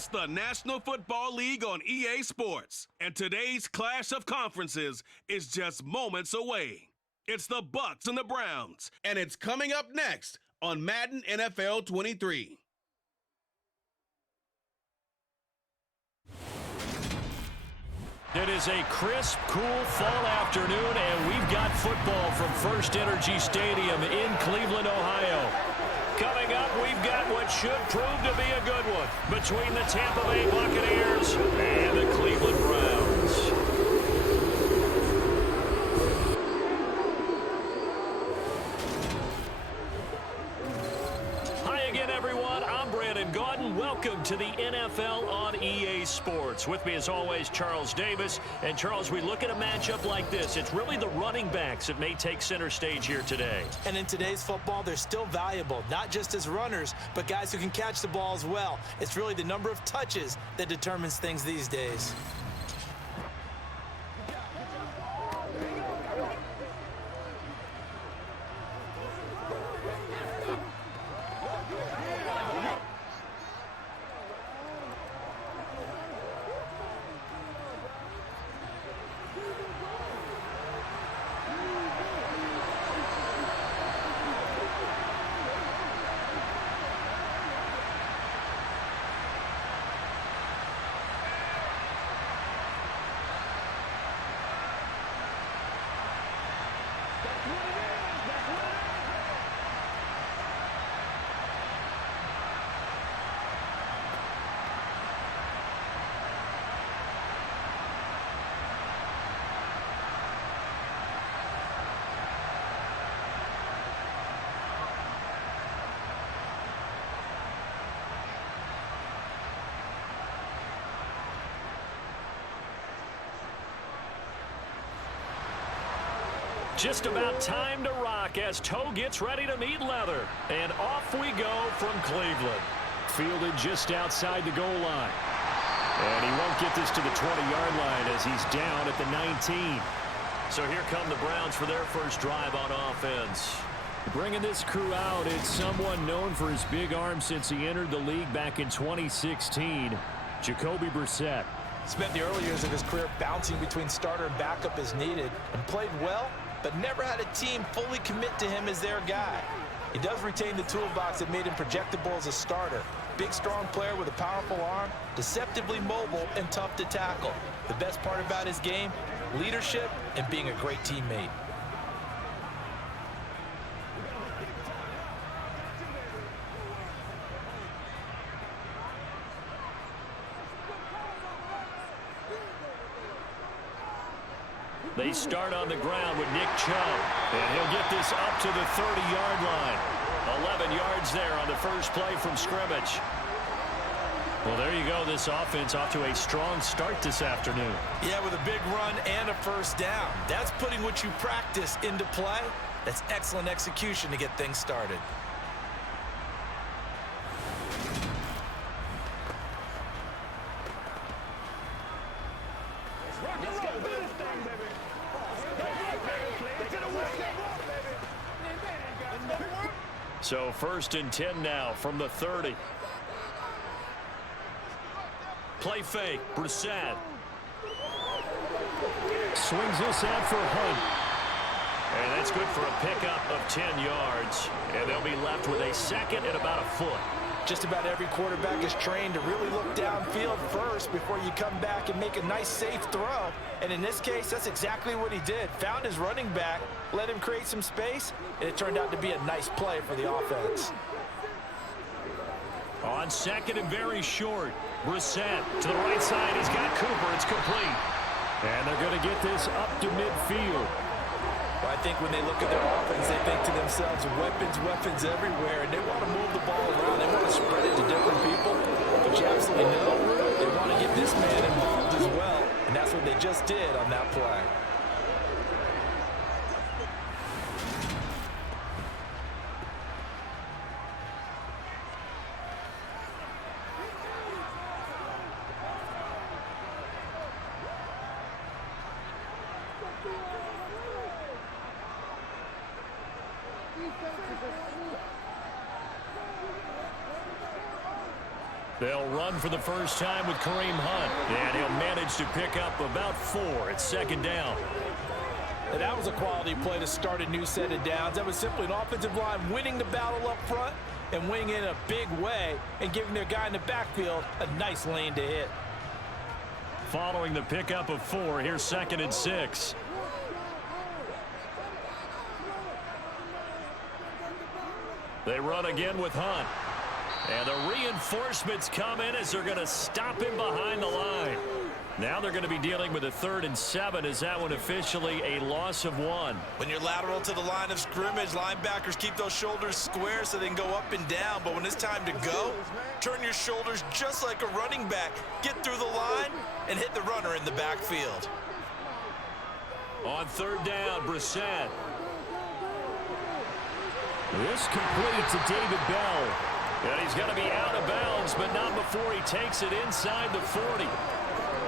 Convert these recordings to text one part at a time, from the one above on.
It's the National Football League on EA Sports, and today's clash of conferences is just moments away. It's the Bucs and the Browns, and it's coming up next on Madden NFL 23. It is a crisp, cool fall afternoon, and we've got football from First Energy Stadium in Cleveland, Ohio. Coming up, we've got what should prove to be a good one between the Tampa Bay Buccaneers and the Cleveland Browns. Welcome to the NFL on EA Sports. With me, as always, Charles Davis. And, Charles, we look at a matchup like this. It's really the running backs that may take center stage here today. And in today's football, they're still valuable, not just as runners, but guys who can catch the ball as well. It's really the number of touches that determines things these days. Just about time to rock as toe gets ready to meet leather. And off we go from Cleveland. Fielded just outside the goal line. And he won't get this to the 20-yard line as he's down at the 19. So here come the Browns for their first drive on offense. Bringing this crew out, it's someone known for his big arm since he entered the league back in 2016, Jacoby Brissett. Spent the early years of his career bouncing between starter and backup as needed, and played well, but never had a team fully commit to him as their guy. He does retain the toolbox that made him projectable as a starter. Big, strong player with a powerful arm, deceptively mobile, and tough to tackle. The best part about his game, leadership and being a great teammate. They start on the ground with Nick Chubb, and he'll get this up to the 30-yard line. 11 yards there on the first play from scrimmage. Well, there you go. This offense off to a strong start this afternoon. Yeah, with a big run and a first down. That's putting what you practice into play. That's excellent execution to get things started. So 1st and 10 now from the 30. Play fake, Brissett. Swings this out for Hunt. And that's good for a pickup of 10 yards. And they'll be left with a second and about a foot. Just about every quarterback is trained to really look downfield first before you come back and make a nice, safe throw. And in this case, that's exactly what he did. Found his running back, let him create some space, and it turned out to be a nice play for the offense. On 2nd and very short, Brissett to the right side. He's got Cooper. It's complete. And they're going to get this up to midfield. Well, I think when they look at their offense, they think to themselves, weapons, weapons everywhere, and they want to move the ball around. They want to spread it to different people. But you absolutely know they want to get this man involved as well, and that's what they just did on that play. They'll run for the first time with Kareem Hunt, and he'll manage to pick up about 4 at second down. And that was a quality play to start a new set of downs. That was simply an offensive line winning the battle up front and winning in a big way and giving their guy in the backfield a nice lane to hit. Following the pickup of 4, here's 2nd and 6. They run again with Hunt. And the reinforcements come in as they're going to stop him behind the line. Now they're going to be dealing with a 3rd and 7 as that one officially a loss of 1. When you're lateral to the line of scrimmage, linebackers keep those shoulders square so they can go up and down. But when it's time to go, turn your shoulders just like a running back. Get through the line and hit the runner in the backfield. On 3rd down, Brissett. This complete to David Bell. And he's going to be out of bounds, but not before he takes it inside the 40.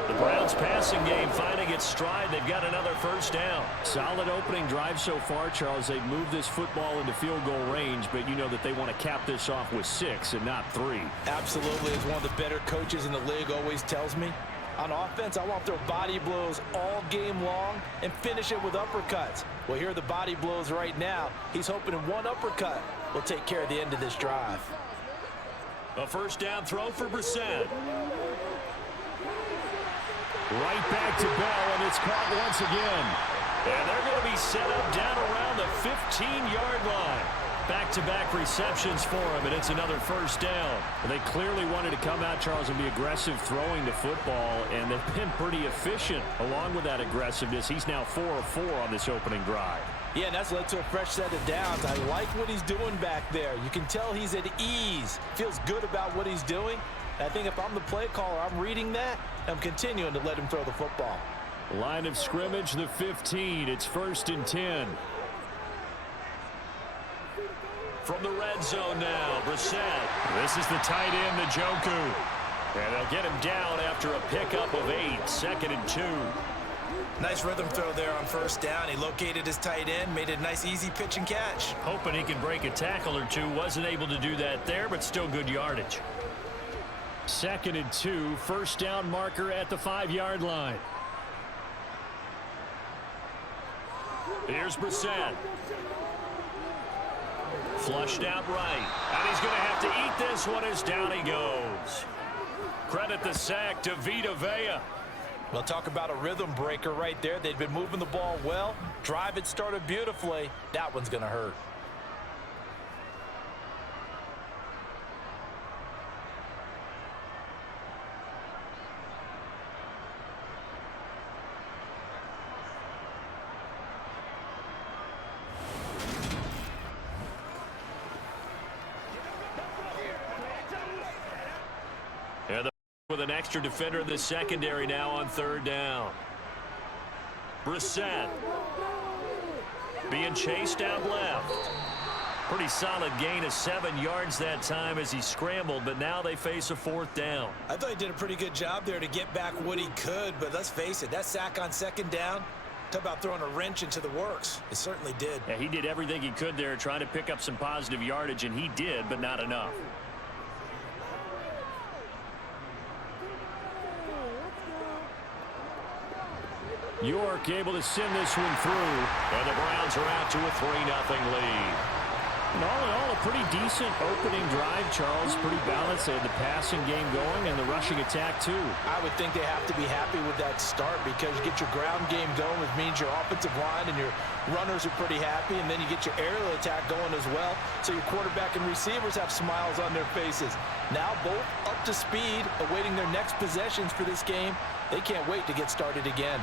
The Browns passing game finding its stride. They've got another 1st down. Solid opening drive so far, Charles. They've moved this football into field goal range, but you know that they want to cap this off with 6 and not 3. Absolutely, as one of the better coaches in the league always tells me. On offense, I want to throw body blows all game long and finish it with uppercuts. Well, here are the body blows right now. He's hoping in one uppercut will take care of the end of this drive. A 1st down throw for Brissett. Right back to Bell, and it's caught once again. And they're going to be set up down around the 15-yard line. Back-to-back receptions for him, and it's another 1st down. They clearly wanted to come out, Charles, and be aggressive throwing the football, and they've been pretty efficient along with that aggressiveness. He's now 4 of 4 on this opening drive. Yeah, and that's led to a fresh set of downs. I like what he's doing back there. You can tell he's at ease. Feels good about what he's doing. And I think if I'm the play caller, I'm reading that. I'm continuing to let him throw the football. Line of scrimmage, the 15. It's 1st and 10. From the red zone now, Brissett. This is the tight end, Njoku. And they'll get him down after a pickup of 8. 2nd and 2. Nice rhythm throw there on 1st down. He located his tight end, made it a nice easy pitch and catch. Hoping he can break a tackle or two. Wasn't able to do that there, but still good yardage. 2nd and 2. 1st down marker at the 5-yard line. Here's Brissett. Flushed out right. And he's going to have to eat this one as down he goes. Credit the sack to Vita Vea. We'll talk about a rhythm breaker right there. They've been moving the ball well. Drive it started beautifully. That one's going to hurt. With an extra defender in the secondary now on 3rd down. Brissett being chased out left. Pretty solid gain of 7 yards that time as he scrambled, but now they face a 4th down. I thought he did a pretty good job there to get back what he could, but let's face it, that sack on 2nd down, talk about throwing a wrench into the works. It certainly did. Yeah, he did everything he could there trying to pick up some positive yardage, and he did, but not enough. York able to send this one through, and the Browns are out to a 3-0 lead. And all in all, a pretty decent opening drive, Charles. Pretty balanced. They had the passing game going and the rushing attack, too. I would think they have to be happy with that start because you get your ground game going, which means your offensive line and your runners are pretty happy, and then you get your aerial attack going as well. So your quarterback and receivers have smiles on their faces. Now both up to speed, awaiting their next possessions for this game. They can't wait to get started again.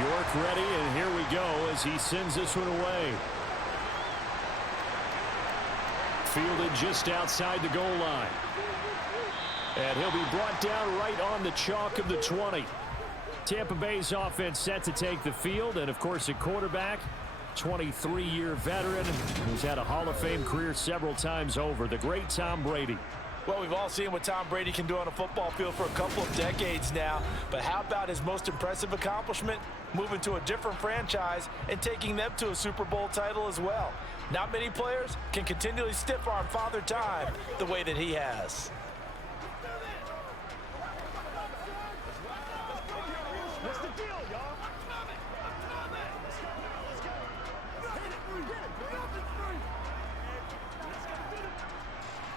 York ready, and here we go as he sends this one away. Fielded just outside the goal line. And he'll be brought down right on the chalk of the 20. Tampa Bay's offense set to take the field, and of course a quarterback, 23-year veteran who's had a Hall of Fame career several times over, the great Tom Brady. Well, we've all seen what Tom Brady can do on a football field for a couple of decades now. But how about his most impressive accomplishment? Moving to a different franchise and taking them to a Super Bowl title as well. Not many players can continually stiff-arm Father Time the way that he has. What's the deal, y'all?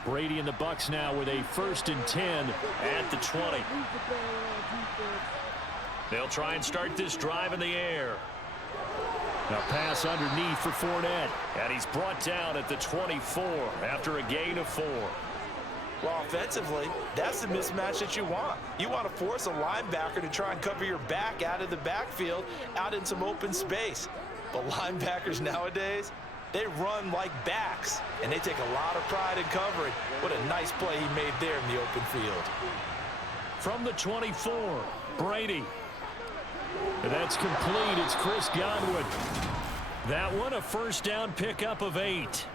Brady and the Bucs now with a 1st and 10 at the 20. They'll try and start this drive in the air. A pass underneath for Fournette. And he's brought down at the 24 after a gain of 4. Well, offensively, that's the mismatch that you want. You want to force a linebacker to try and cover your back out of the backfield, out in some open space. But linebackers nowadays, they run like backs, and they take a lot of pride in covering. What a nice play he made there in the open field. From the 24, Brady. And that's complete. It's Chris Godwin. That one a first down pickup of 8.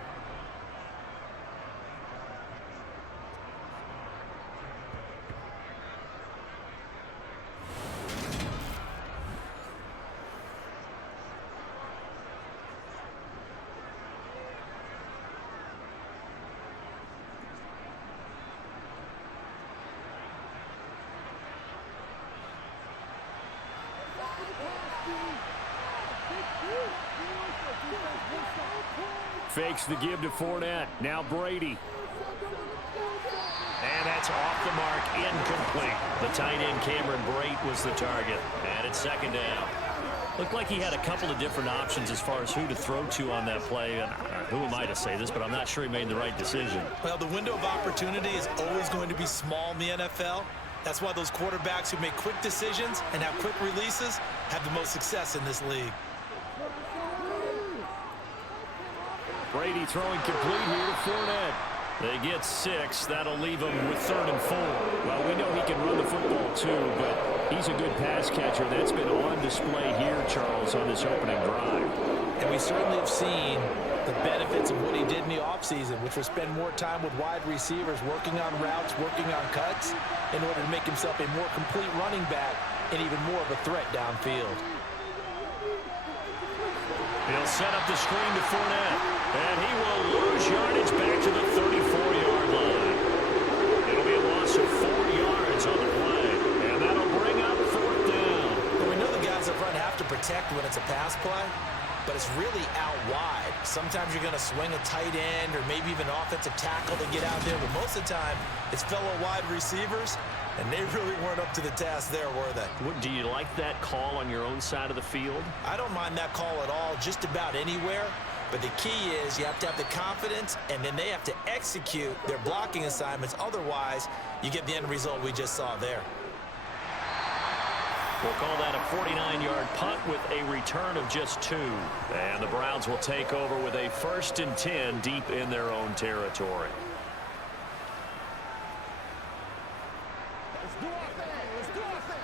Fakes the give to Fournette. Now Brady. And that's off the mark, incomplete. The tight end Cameron Brate was the target. And it's 2nd down. Looked like he had a couple of different options as far as who to throw to on that play. And who am I to say this, but I'm not sure he made the right decision. Well, the window of opportunity is always going to be small in the NFL. That's why those quarterbacks who make quick decisions and have quick releases have the most success in this league. Brady throwing complete here to Fournette. They get 6. That'll leave them with 3rd and 4. Well, we know he can run the football too, but he's a good pass catcher. That's been on display here, Charles, on this opening drive. And we certainly have seen the benefits of what he did in the offseason, which was spend more time with wide receivers, working on routes, working on cuts, in order to make himself a more complete running back and even more of a threat downfield. He'll set up the screen to Fournette. And he will lose yardage back to the 34-yard line. It'll be a loss of 4 yards on the play. And that'll bring up 4th down. Well, we know the guys up front have to protect when it's a pass play, but it's really out wide. Sometimes you're going to swing a tight end or maybe even offensive tackle to get out there, but most of the time it's fellow wide receivers, and they really weren't up to the task there, were they? Do you like that call on your own side of the field? I don't mind that call at all, just about anywhere. But the key is you have to have the confidence, and then they have to execute their blocking assignments. Otherwise, you get the end result we just saw there. We'll call that a 49-yard punt with a return of just 2. And the Browns will take over with a 1st and 10 deep in their own territory. Let's do our thing. Let's do our thing.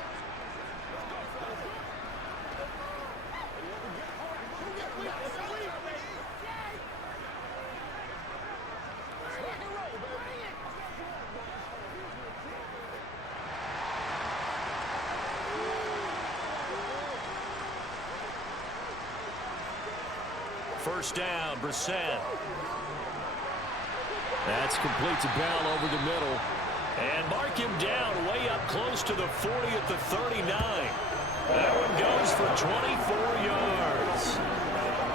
First down, Brissett. That's complete to Bell over the middle. And mark him down way up close to the 40 at the 39. That one goes for 24 yards.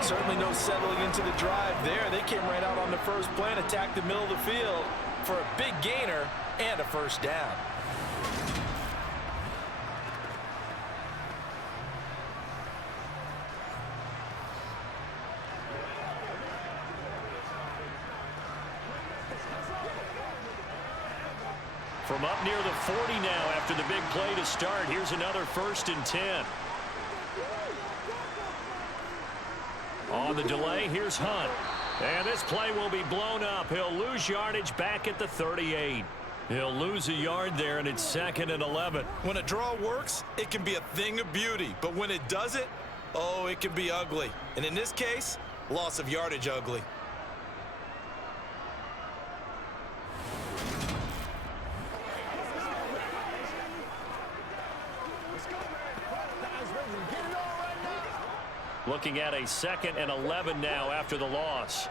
Certainly no settling into the drive there. They came right out on the first play and attacked the middle of the field for a big gainer and a first down. From up near the 40 now after the big play to start. Here's another 1st and 10. On the delay, here's Hunt. And this play will be blown up. He'll lose yardage back at the 38. He'll lose a yard there, and it's 2nd and 11. When a draw works, it can be a thing of beauty. But when it doesn't, oh, it can be ugly. And in this case, loss of yardage ugly. Looking at a 2nd and 11 now after the loss.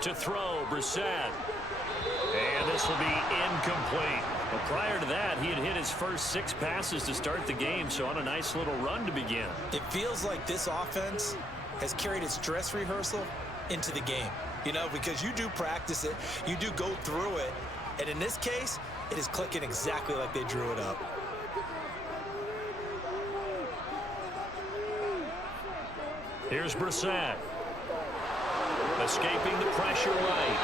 To throw, Brissett. And this will be incomplete. But prior to that, he had hit his first 6 passes to start the game, so on a nice little run to begin. It feels like this offense has carried its dress rehearsal into the game. You know, because you do practice it, you do go through it, and in this case, it is clicking exactly like they drew it up. Here's Brissett. Escaping the pressure right.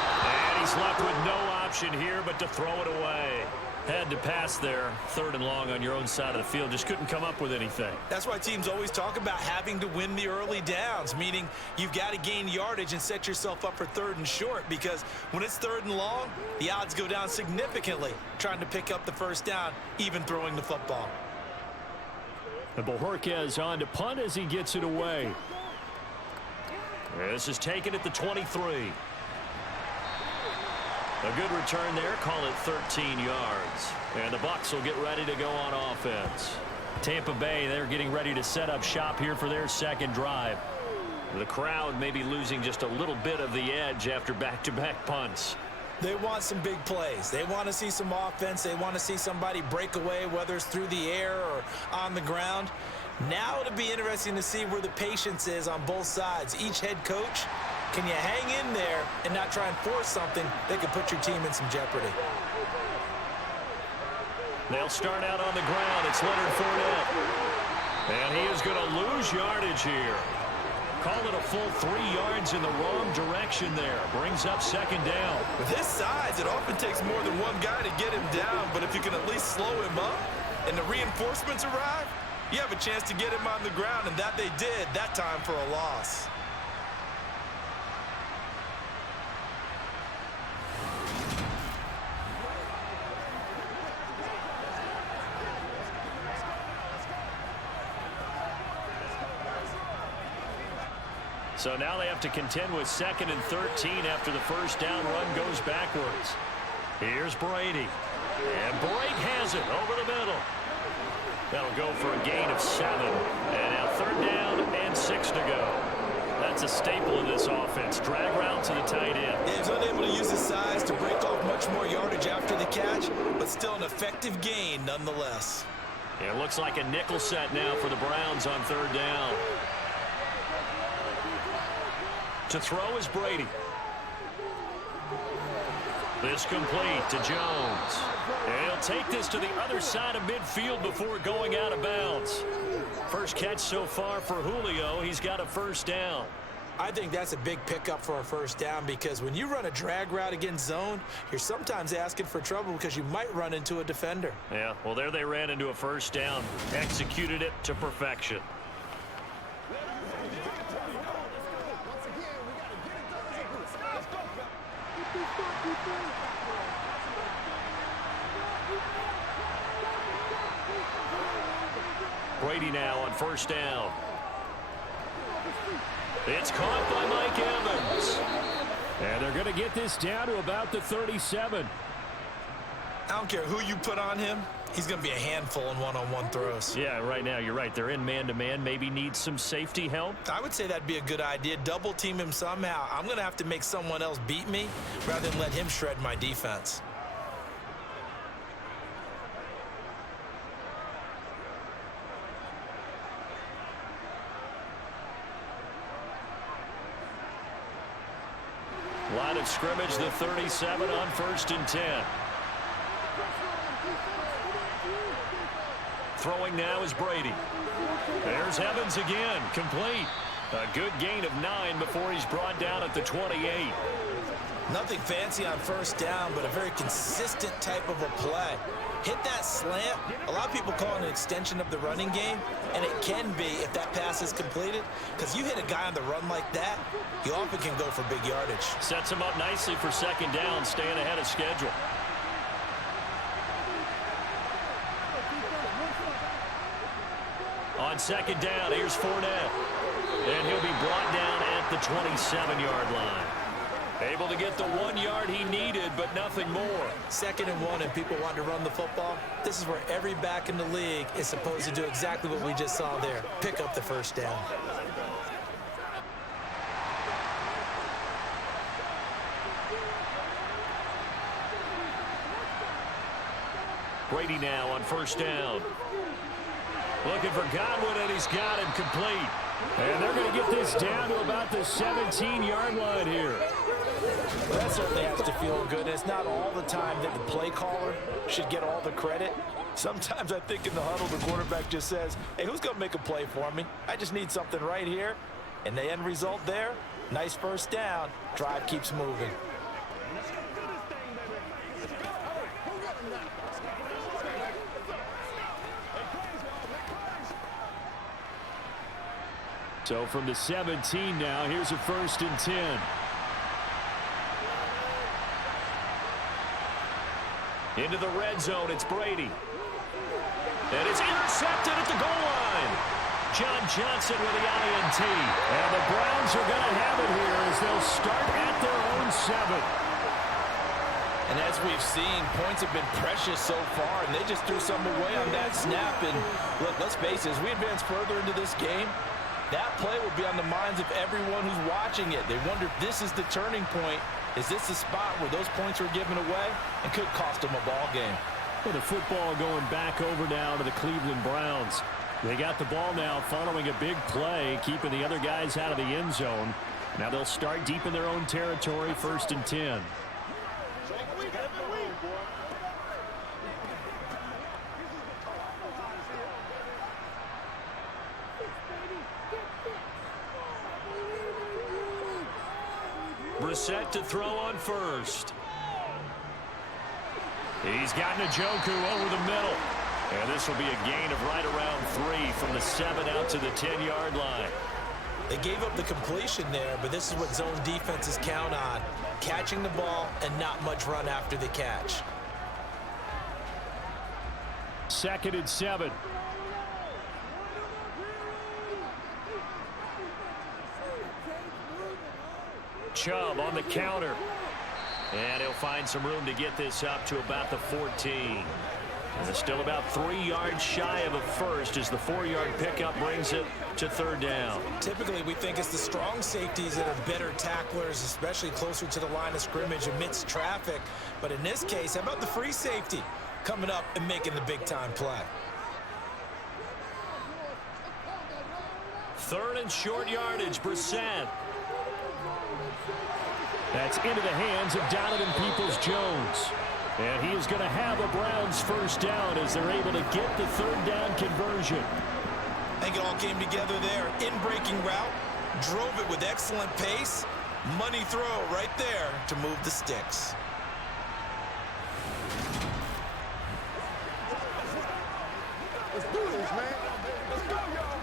And he's left with no option here but to throw it away. Had to pass there. 3rd and long on your own side of the field. Just couldn't come up with anything. That's why teams always talk about having to win the early downs, meaning you've got to gain yardage and set yourself up for 3rd and short, because when it's 3rd and long, the odds go down significantly trying to pick up the 1st down, even throwing the football. And Bojorquez on to punt as he gets it away. This is taken at the 23. A good return there. Call it 13 yards. And the Bucs will get ready to go on offense. Tampa Bay, they're getting ready to set up shop here for their 2nd drive. The crowd may be losing just a little bit of the edge after back-to-back punts. They want some big plays. They want to see some offense. They want to see somebody break away, whether it's through the air or on the ground. Now it'll be interesting to see where the patience is on both sides. Each head coach, can you hang in there and not try and force something that could put your team in some jeopardy? They'll start out on the ground. It's Leonard Fournette. And he is going to lose yardage here. Call it a full 3 yards in the wrong direction there. Brings up 2nd down. With his size, it often takes more than one guy to get him down, but if you can at least slow him up and the reinforcements arrive, you have a chance to get him on the ground, and that they did that time for a loss. So now they have to contend with 2nd and 13 after the 1st down run goes backwards. Here's Brady. And Brady has it over the middle. That'll go for a gain of 7. And now 3rd down and 6 to go. That's a staple of this offense. Drag route to the tight end. Yeah, he's unable to use his size to break off much more yardage after the catch, but still an effective gain nonetheless. It looks like a nickel set now for the Browns on 3rd down. To throw is Brady. This complete to Jones. And he'll take this to the other side of midfield before going out of bounds. First catch so far for Julio. He's got a 1st down. I think that's a big pickup for a 1st down, because when you run a drag route against zone, you're sometimes asking for trouble because you might run into a defender. Yeah, well, there they ran into a 1st down. Executed it to perfection. Brady now on 1st down. It's caught by Mike Evans. And they're going to get this down to about the 37. I don't care who you put on him. He's going to be a handful in one-on-one throws. Yeah, right now you're right. They're in man-to-man. Maybe need some safety help. I would say that'd be a good idea. Double team him somehow. I'm going to have to make someone else beat me rather than let him shred my defense. Line of scrimmage, the 37 on 1st and 10. Throwing now is Brady. There's Evans again, complete. A good gain of 9 before he's brought down at the 28. Nothing fancy on 1st down, but a very consistent type of a play. Hit that slant. A lot of people call it an extension of the running game, and it can be if that pass is completed, because you hit a guy on the run like that, you often can go for big yardage. Sets him up nicely for 2nd down, staying ahead of schedule. On 2nd down, here's Fournette. And he'll be brought down at the 27-yard line. Able to get the 1 yard he needed, but nothing more. 2nd and 1 and people want to run the football. This is where every back in the league is supposed to do exactly what we just saw there. Pick up the first down. Brady now on 1st down. Looking for Godwin, and he's got him complete. And they're going to get this down to about the 17-yard line here. That certainly has to feel good. It's not all the time that the play caller should get all the credit. Sometimes I think in the huddle, the quarterback just says, hey, who's going to make a play for me? I just need something right here. And the end result there, nice 1st down. Drive keeps moving. So from the 17 now, here's a 1st and 10. Into the red zone, it's Brady. And it's intercepted at the goal line. John Johnson with the INT. And the Browns are going to have it here as they'll start at their own 7. And as we've seen, points have been precious so far, and they just threw some away on that snap. And look, let's face it, as we advance further into this game, that play will be on the minds of everyone who's watching it. They wonder if this is the turning point. Is this the spot where those points were given away and could cost them a ball game? Well, the football going back over now to the Cleveland Browns. They got the ball now following a big play, keeping the other guys out of the end zone. Now they'll start deep in their own territory, 1st and 10. Brissett to throw on 1st. He's got Njoku over the middle. And this will be a gain of right around 3 from the 7 out to the 10-yard line. They gave up the completion there, but this is what zone defenses count on. Catching the ball and not much run after the catch. 2nd and 7. Chubb on the counter. And he'll find some room to get this up to about the 14. And it's still about 3 yards shy of a first as the 4-yard pickup brings it to 3rd down. Typically, we think it's the strong safeties that are better tacklers, especially closer to the line of scrimmage amidst traffic. But in this case, how about the free safety coming up and making the big-time play? 3rd and short yardage, Brissett. That's into the hands of Donovan Peoples-Jones. And he is going to have a Browns 1st down as they're able to get the 3rd down conversion. I think it all came together there. In-breaking route, drove it with excellent pace. Money throw right there to move the sticks. Let's do this, man. Let's go, y'all.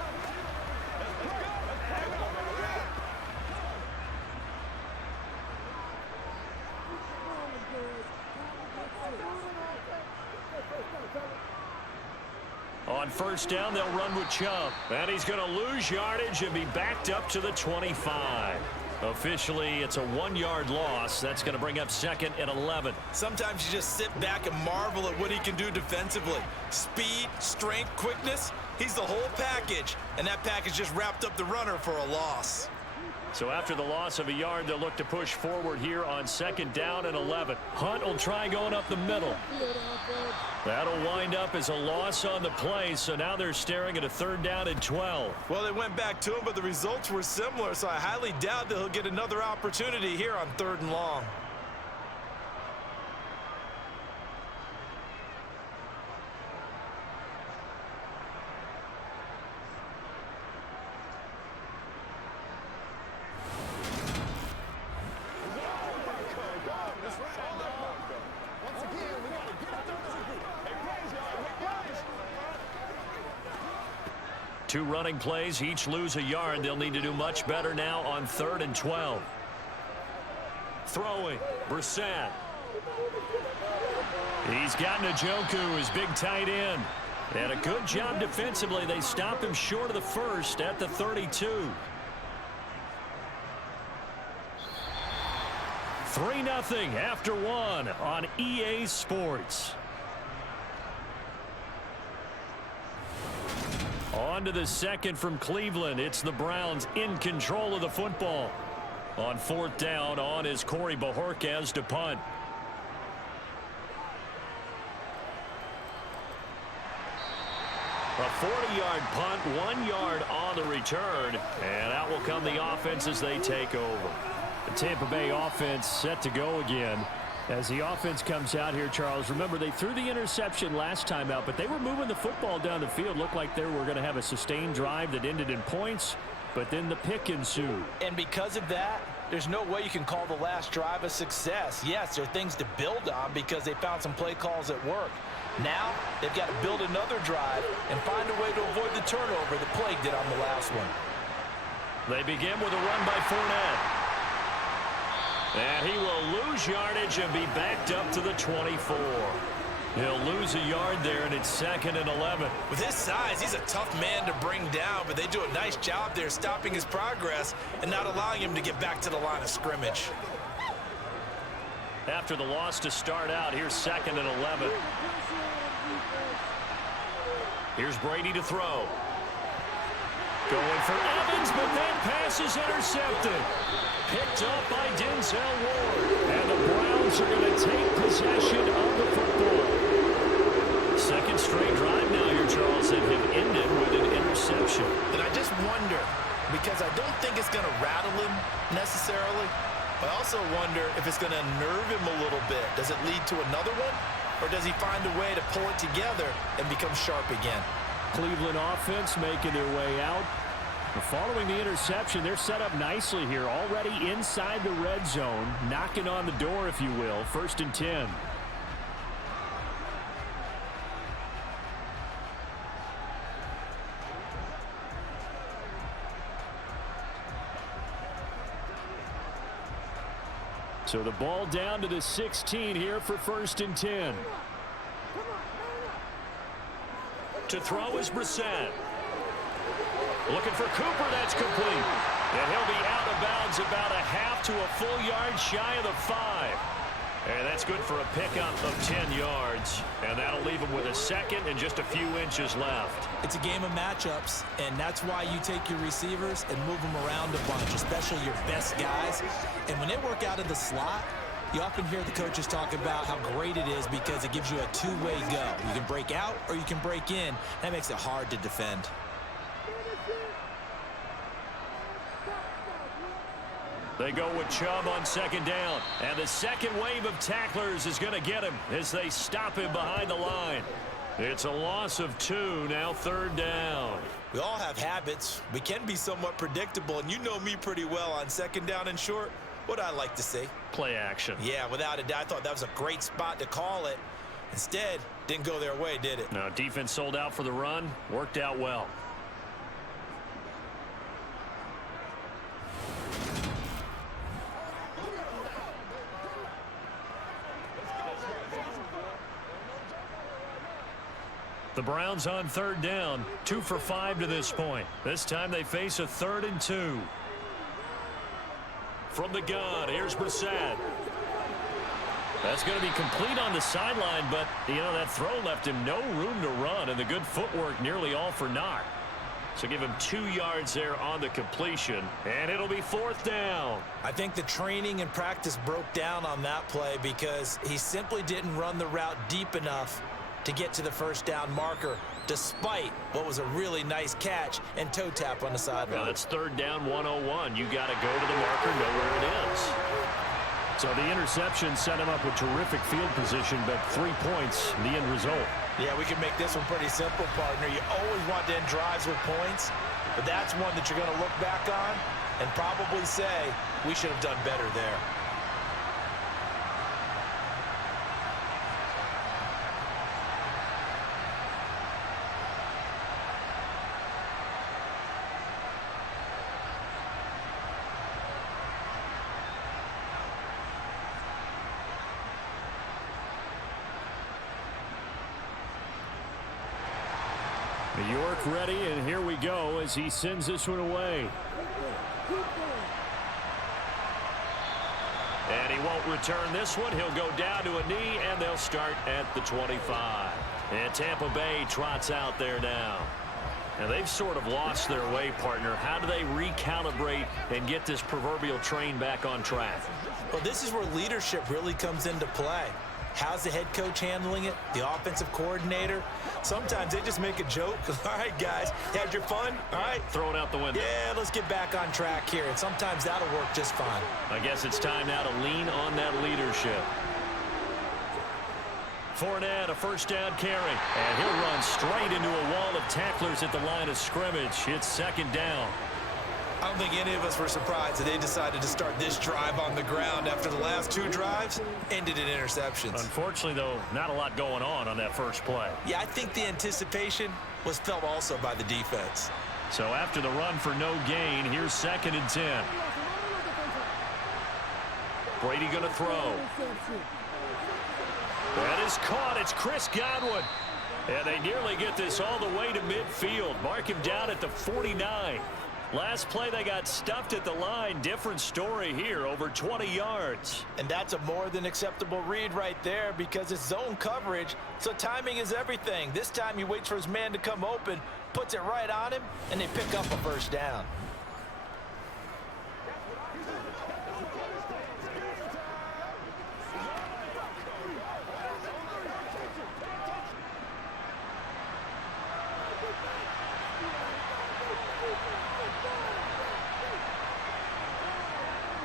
On 1st down, they'll run with Chubb. And he's going to lose yardage and be backed up to the 25. Officially, it's a 1-yard loss. That's going to bring up 2nd and 11. Sometimes you just sit back and marvel at what he can do defensively. Speed, strength, quickness, he's the whole package. And that package just wrapped up the runner for a loss. So after the loss of a yard, they'll look to push forward here on 2nd down and 11. Hunt will try going up the middle. That'll wind up as a loss on the play, so now they're staring at a 3rd down and 12. Well, they went back to him, but the results were similar, so I highly doubt that he'll get another opportunity here on 3rd and long. Two running plays, each lose a yard. They'll need to do much better now on 3rd and 12. Throwing, Brissett. He's got Njoku, his big tight end. And a good job defensively. They stop him short of the 1st at the 32. 3-0 after one on EA Sports. On to the second from Cleveland. It's the Browns in control of the football. On fourth down, on is Corey Bojorquez to punt. A 40-yard punt, 1 yard on the return, and out will come the offense as they take over. The Tampa Bay offense set to go again. As the offense comes out here, Charles, remember they threw the interception last time out, but they were moving the football down the field. Looked like they were going to have a sustained drive that ended in points, but then the pick ensued. And because of that, there's no way you can call the last drive a success. Yes, there are things to build on because they found some play calls that work. Now, they've got to build another drive and find a way to avoid the turnover that Plague did on the last one. They begin with a run by Fournette. And he will lose yardage and be backed up to the 24. He'll lose a yard there, and it's 2nd and 11. With his size, he's a tough man to bring down, but they do a nice job there stopping his progress and not allowing him to get back to the line of scrimmage. After the loss to start out, here's 2nd and 11. Here's Brady to throw. Going for Evans, but that pass is intercepted. Picked up by Denzel Ward. And the Browns are going to take possession of the football. Second straight drive now here, Charles, that have ended with an interception. And I just wonder, because I don't think it's going to rattle him necessarily, but I also wonder if it's going to unnerve him a little bit. Does it lead to another one? Or does he find a way to pull it together and become sharp again? Cleveland offense making their way out. Following the interception, they're set up nicely here, already inside the red zone, knocking on the door, if you will. 1st and 10. So the ball down to the 16 here for 1st and 10. To throw is Brissett. Looking for Cooper, that's complete. And he'll be out of bounds about a half to a full yard shy of the 5. And that's good for a pickup of 10 yards. And that'll leave him with a second and just a few inches left. It's a game of matchups, and that's why you take your receivers and move them around a bunch, especially your best guys. And when they work out of the slot, you often hear the coaches talk about how great it is because it gives you a two-way go. You can break out or you can break in. That makes it hard to defend. They go with Chubb on 2nd down. And the second wave of tacklers is going to get him as they stop him behind the line. It's a loss of 2, now 3rd down. We all have habits. We can be somewhat predictable, and you know me pretty well on 2nd down and short. What I like to say? Play action. Yeah, without a doubt. I thought that was a great spot to call it. Instead, didn't go their way, did it? No, defense sold out for the run. Worked out well. The Browns on 3rd down, 2 for 5 to this point. This time they face a 3rd and 2. From the gun, here's Brissett. That's going to be complete on the sideline, but, that throw left him no room to run, and the good footwork nearly all for naught. So give him 2 yards there on the completion, and it'll be 4th down. I think the training and practice broke down on that play because he simply didn't run the route deep enough to get to the 1st down marker, despite what was a really nice catch and toe tap on the sideline. That's 3rd down 101. You got to go to the marker, know where it is. So the interception set him up with terrific field position, but 3 points, the end result. Yeah, we can make this one pretty simple, partner. You always want to end drives with points, but that's one that you're going to look back on and probably say, we should have done better there. New York ready, and here we go as he sends this one away. And he won't return this one. He'll go down to a knee, and they'll start at the 25. And Tampa Bay trots out there now. And they've sort of lost their way, partner. How do they recalibrate and get this proverbial train back on track? Well, this is where leadership really comes into play. How's the head coach handling it? The offensive coordinator? Sometimes they just make a joke. All right, guys, had your fun? All right. Throw it out the window. Yeah, let's get back on track here. And sometimes that'll work just fine. I guess it's time now to lean on that leadership. Fournette, a first down carry. And he'll run straight into a wall of tacklers at the line of scrimmage. It's second down. I don't think any of us were surprised that they decided to start this drive on the ground after the last two drives ended in interceptions. Unfortunately, though, not a lot going on that first play. Yeah, I think the anticipation was felt also by the defense. So after the run for no gain, here's 2nd and 10. Brady going to throw. That is caught. It's Chris Godwin. And they nearly get this all the way to midfield. Mark him down at the 49. Last play, they got stuffed at the line. Different story here, over 20 yards. And that's a more than acceptable read right there because it's zone coverage, so timing is everything. This time he waits for his man to come open, puts it right on him, and they pick up a first down.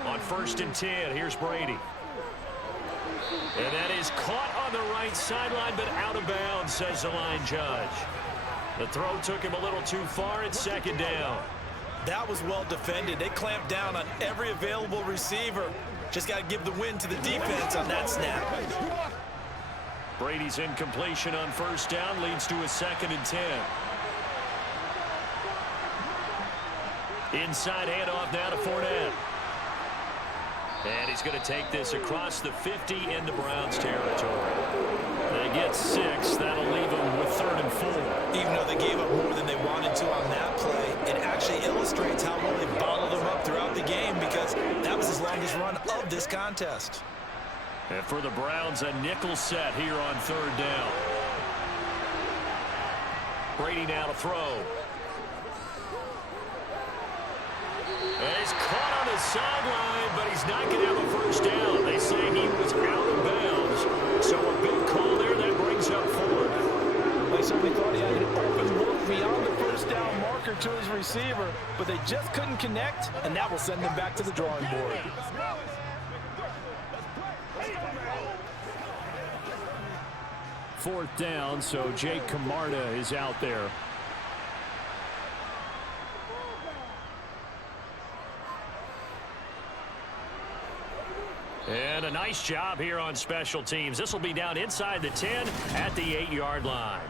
On 1st and 10, here's Brady. And that is caught on the right sideline, but out of bounds, says the line judge. The throw took him a little too far. It's 2nd down. That was well defended. They clamped down on every available receiver. Just got to give the win to the defense on that snap. Brady's incompletion on 1st down leads to a 2nd and 10. Inside handoff now to Fournette. And he's going to take this across the 50 into Browns territory. They get 6. That'll leave them with 3rd and 4. Even though they gave up more than they wanted to on that play, it actually illustrates how well they bottled them up throughout the game because that was his longest run of this contest. And for the Browns, a nickel set here on 3rd down. Brady now to throw. And he's caught on the sideline, but he's not going to have a first down. They say he was out of bounds. So a big call there that brings up 4th. They certainly thought he had an open look beyond the first down marker to his receiver, but they just couldn't connect, and that will send them back to the drawing board. Fourth down, so Jake Camarda is out there. And a nice job here on special teams. This will be down inside the 10 at the 8-yard line.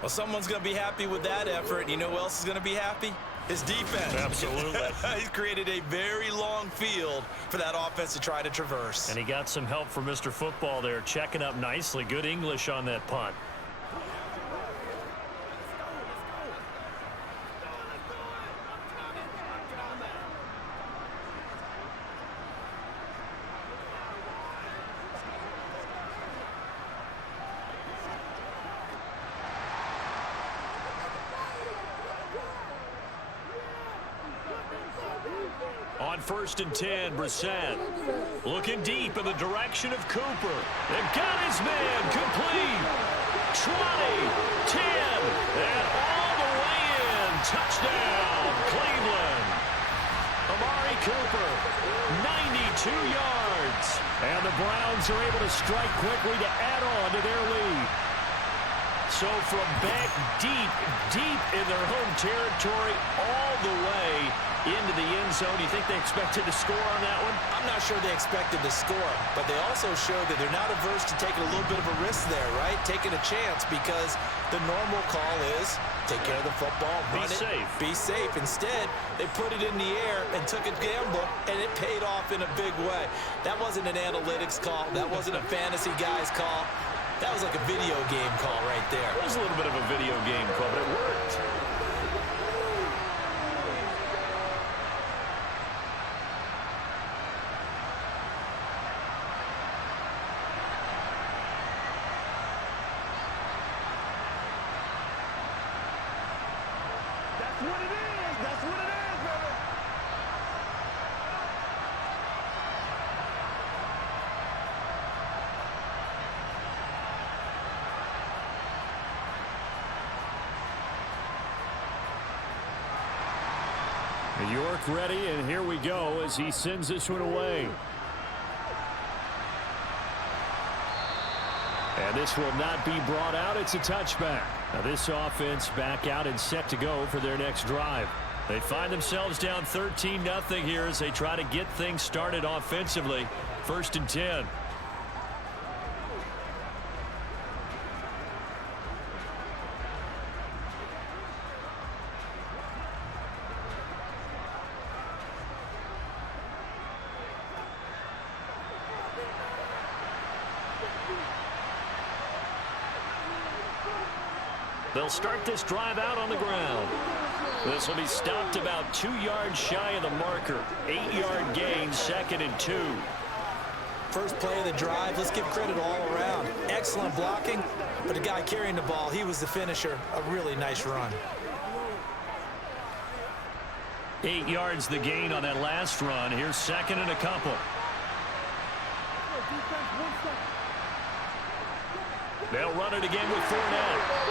Well, someone's going to be happy with that effort. You know who else is going to be happy? His defense. Absolutely. He's created a very long field for that offense to try to traverse. And he got some help from Mr. Football there, checking up nicely. Good English on that punt. On 1st and 10, Brissett looking deep in the direction of Cooper. And got his man complete. 20, 10, and all the way in. Touchdown, Cleveland. Amari Cooper, 92 yards. And the Browns are able to strike quickly to add on to their lead. So from back deep in their home territory all the way into the end zone. You think they expected to score on that one? I'm not sure they expected to score, but they also showed that they're not averse to taking a little bit of a risk there, right? Taking a chance because the normal call is take care of the football, run it, be safe. Instead, they put it in the air and took a gamble, and it paid off in a big way. That wasn't an analytics call. That wasn't a fantasy guy's call. That was like a video game call right there. It was a little bit of a video game call, but it worked. York ready, and here we go as he sends this one away. And this will not be brought out. It's a touchback. Now this offense back out and set to go for their next drive. They find themselves down 13-0 here as they try to get things started offensively. 1st and 10. They'll start this drive out on the ground. This will be stopped about 2 yards shy of the marker. 8-yard gain, 2nd and 2. First play of the drive, let's give credit all around. Excellent blocking, but the guy carrying the ball, he was the finisher. A really nice run. 8 yards the gain on that last run. Here's 2nd and a couple. They'll run it again with Fournette.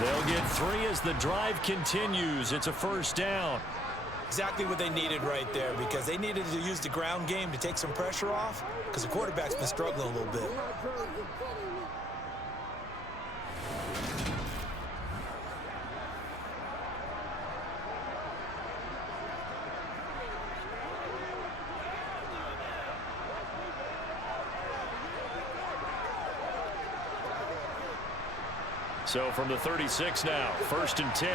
They'll get 3 as the drive continues. It's a 1st down. Exactly what they needed right there, because they needed to use the ground game to take some pressure off, because the quarterback's been struggling a little bit. So from the 36 now, 1st and 10.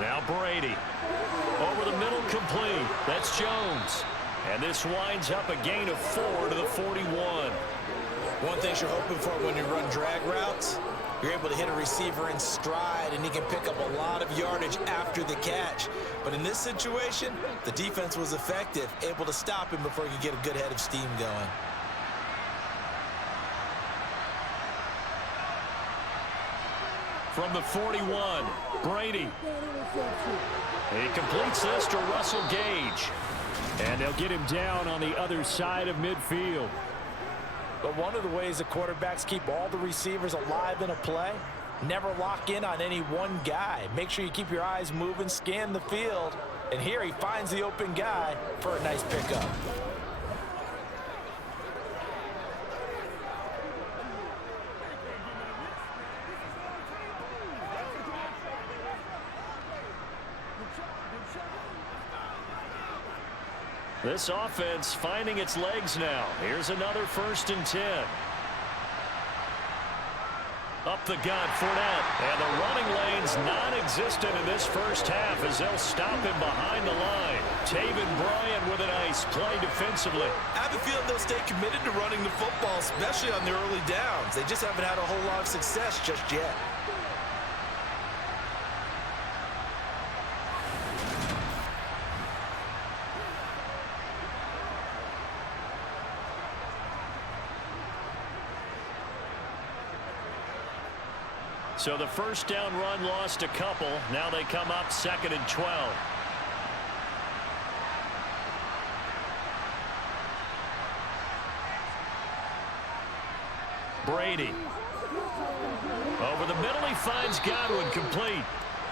Now Brady. Over the middle, complete. That's Jones. And this winds up a gain of 4 to the 41. One thing you're hoping for when you run drag routes, you're able to hit a receiver in stride, and he can pick up a lot of yardage after the catch. But in this situation, the defense was effective, able to stop him before he could get a good head of steam going. From the 41, Brady. He completes this to Russell Gage. And they'll get him down on the other side of midfield. But one of the ways the quarterbacks keep all the receivers alive in a play, never lock in on any one guy. Make sure you keep your eyes moving, scan the field. And here he finds the open guy for a nice pickup. This offense finding its legs now. Here's another 1st and 10. Up the gut, Fournette. And the running lane's non-existent in this first half as they'll stop him behind the line. Taven Bryan with a nice play defensively. I have a feeling they'll stay committed to running the football, especially on the early downs. They just haven't had a whole lot of success just yet. So the 1st down run lost a couple. Now they come up 2nd and 12. Brady. Over the middle, he finds Godwin, complete.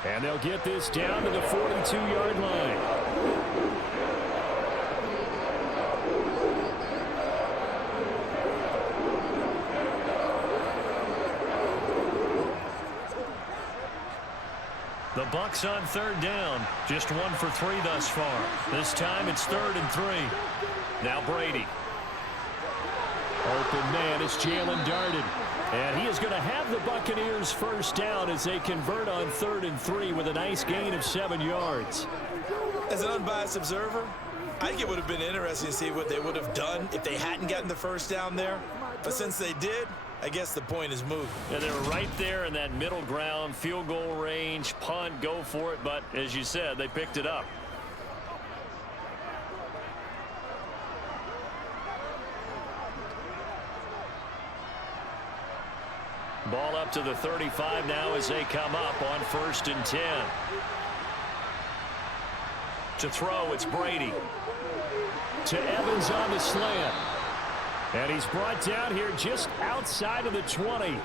And they'll get this down to the 42-yard line. The Bucs on 3rd down. Just 1 for 3 thus far. This time it's 3rd and 3. Now Brady. Open man is Jalen Darden. And he is going to have the Buccaneers 1st down as they convert on 3rd and 3 with a nice gain of 7 yards. As an unbiased observer, I think it would have been interesting to see what they would have done if they hadn't gotten the 1st down there. But since they did, I guess the point is moot. And they were right there in that middle ground, field goal range, punt, go for it. But as you said, they picked it up. Ball up to the 35 now as they come up on 1st and 10. To throw, it's Brady. To Evans on the slant. And he's brought down here just outside of the 20.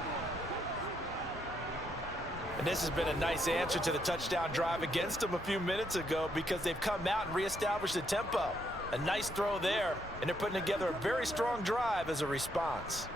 And this has been a nice answer to the touchdown drive against them a few minutes ago because they've come out and reestablished the tempo. A nice throw there, and they're putting together a very strong drive as a response.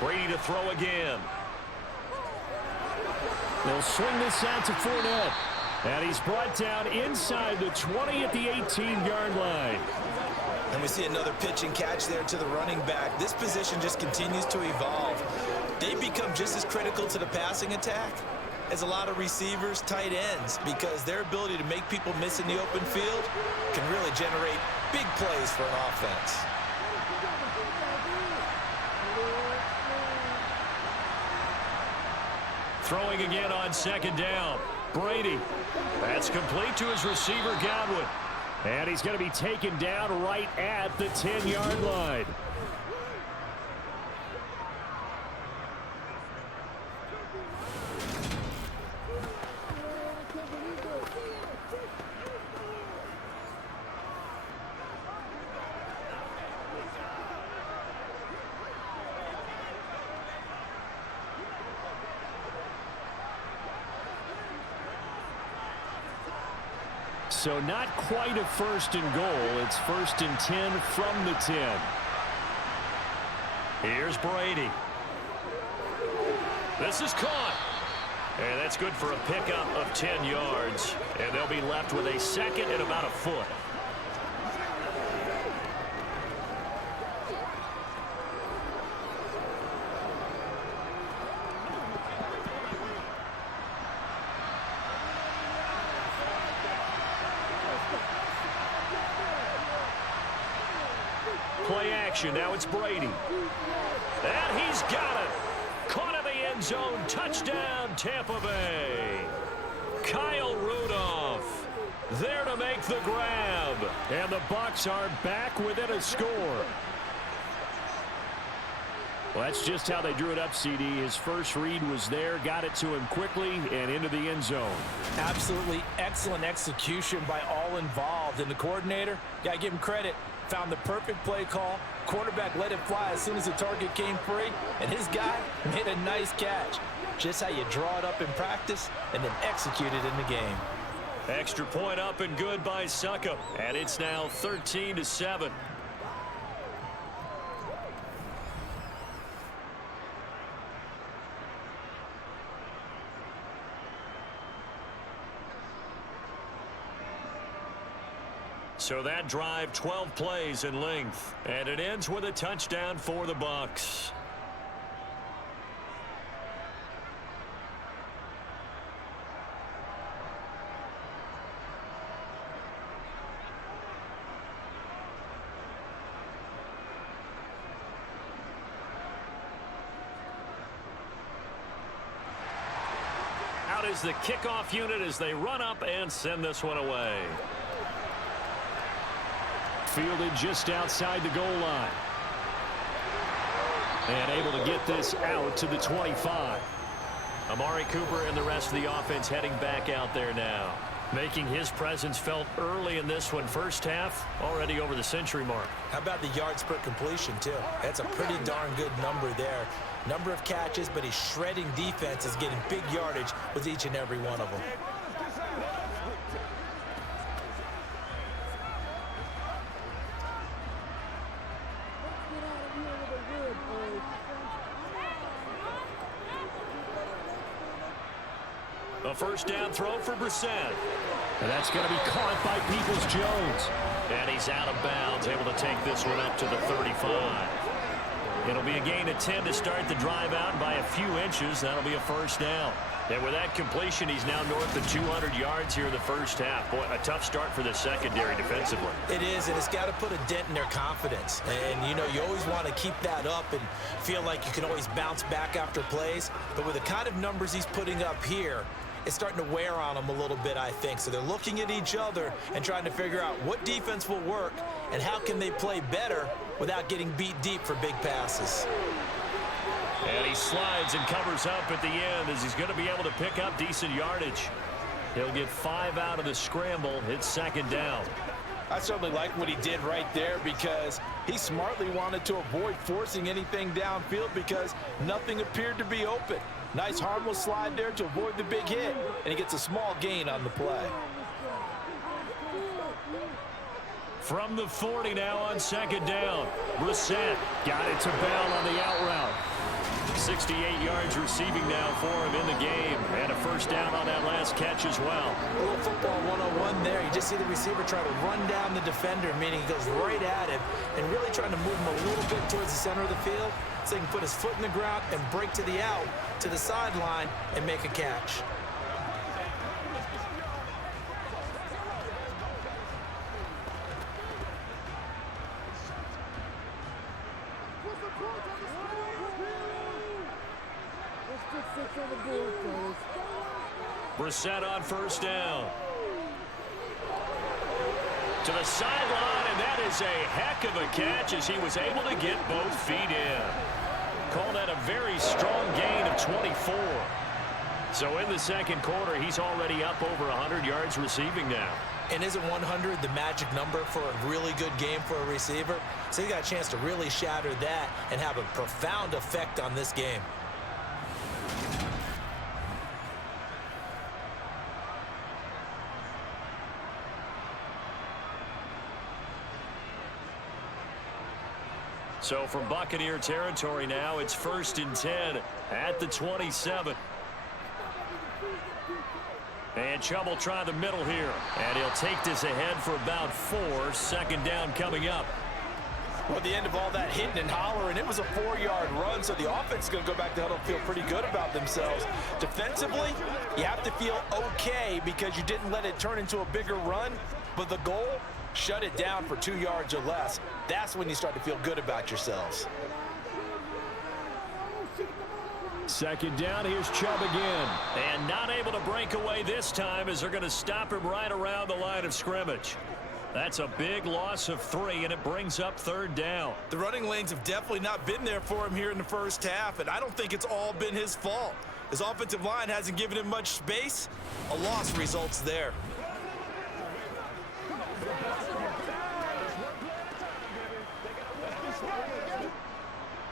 Brady to throw again. They'll swing this out to Fournette. And he's brought down inside the 20 at the 18-yard line. And we see another pitch and catch there to the running back. This position just continues to evolve. They become just as critical to the passing attack as a lot of receivers, tight ends, because their ability to make people miss in the open field can really generate big plays for an offense. Throwing again on second down. Brady. That's complete to his receiver, Godwin. And he's going to be taken down right at the 10-yard line. So not quite a first and goal. It's first and 10 from the 10. Here's Brady. This is caught. And that's good for a pickup of 10 yards. And they'll be left with a second and about a foot. Play action. Now it's Brady. And he's got it. Caught in the end zone. Touchdown, Tampa Bay. Kyle Rudolph there to make the grab. And the Bucs are back within a score. Well, that's just how they drew it up, CD. His first read was there, got it to him quickly, and into the end zone. Absolutely excellent execution by all involved. And the coordinator, got to give him credit, found the perfect play call. Quarterback let it fly as soon as the target came free, and his guy made a nice catch. Just how you draw it up in practice and then execute it in the game. Extra point up and good by Succop, and it's now 13-7. So that drive, 12 plays in length, and it ends with a touchdown for the Bucs. Out is the kickoff unit as they run up and send this one away. Fielded just outside the goal line. And able to get this out to the 25. Amari Cooper and the rest of the offense heading back out there now. Making his presence felt early in this one. First half, already over the century mark. How about the yards per completion, too? That's a pretty darn good number there. Number of catches, but he's shredding defense, is getting big yardage with each and every one of them. A first down throw for Brissett. And that's going to be caught by Peoples-Jones. And he's out of bounds, able to take this one up to the 35. It'll be a gain of 10 to start the drive out by a few inches. That'll be a first down. And with that completion, he's now north of 200 yards here in the first half. Boy, a tough start for the secondary defensively. It is, and it's got to put a dent in their confidence. And, you know, you always want to keep that up and feel like you can always bounce back after plays. But with the kind of numbers he's putting up here, it's starting to wear on them a little bit, I think. So they're looking at each other and trying to figure out what defense will work and how can they play better without getting beat deep for big passes. And he slides and covers up at the end as he's going to be able to pick up decent yardage. He'll get 5 out of the scramble. It's second down. I certainly like what he did right there because he smartly wanted to avoid forcing anything downfield because nothing appeared to be open. Nice harmless slide there to avoid the big hit, and he gets a small gain on the play. From the 40 now on second down. Brissett got it to Bell on the out route. 68 yards receiving now for him in the game. And a first down on that last catch as well. A little football 101 there. You just see the receiver try to run down the defender, meaning he goes right at him and really trying to move him a little bit towards the center of the field so he can put his foot in the ground and break to the out, to the sideline, and make a catch. Brissett on first down. To the sideline, and that is a heck of a catch as he was able to get both feet in. Call that a very strong gain of 24. So in the second quarter, he's already up over 100 yards receiving now. And isn't 100 the magic number for a really good game for a receiver? So he got a chance to really shatter that and have a profound effect on this game. So from Buccaneer territory now, it's 1st and 10 at the 27. And Chubb will try the middle here. And he'll take this ahead for about 4. Second down coming up. Well, at the end of all that hitting and hollering, it was a 4-yard run, so the offense is going to go back to huddle and feel pretty good about themselves. Defensively, you have to feel okay because you didn't let it turn into a bigger run, but the goal, shut it down for 2 yards or less. That's when you start to feel good about yourselves. Second down, here's Chubb again. And not able to break away this time as they're going to stop him right around the line of scrimmage. That's a big loss of 3, and it brings up third down. The running lanes have definitely not been there for him here in the first half, and I don't think it's all been his fault. His offensive line hasn't given him much space. A loss results there.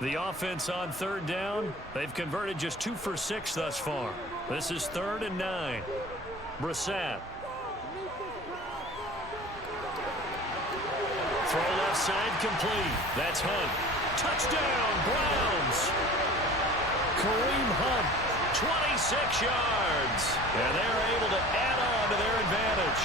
The offense on third down, they've converted just 2 for 6 thus far. This is 3rd and 9. Brissett. Throw left side complete. That's Hunt. Touchdown, Browns. Kareem Hunt, 26 yards. And they're able to add on to their advantage.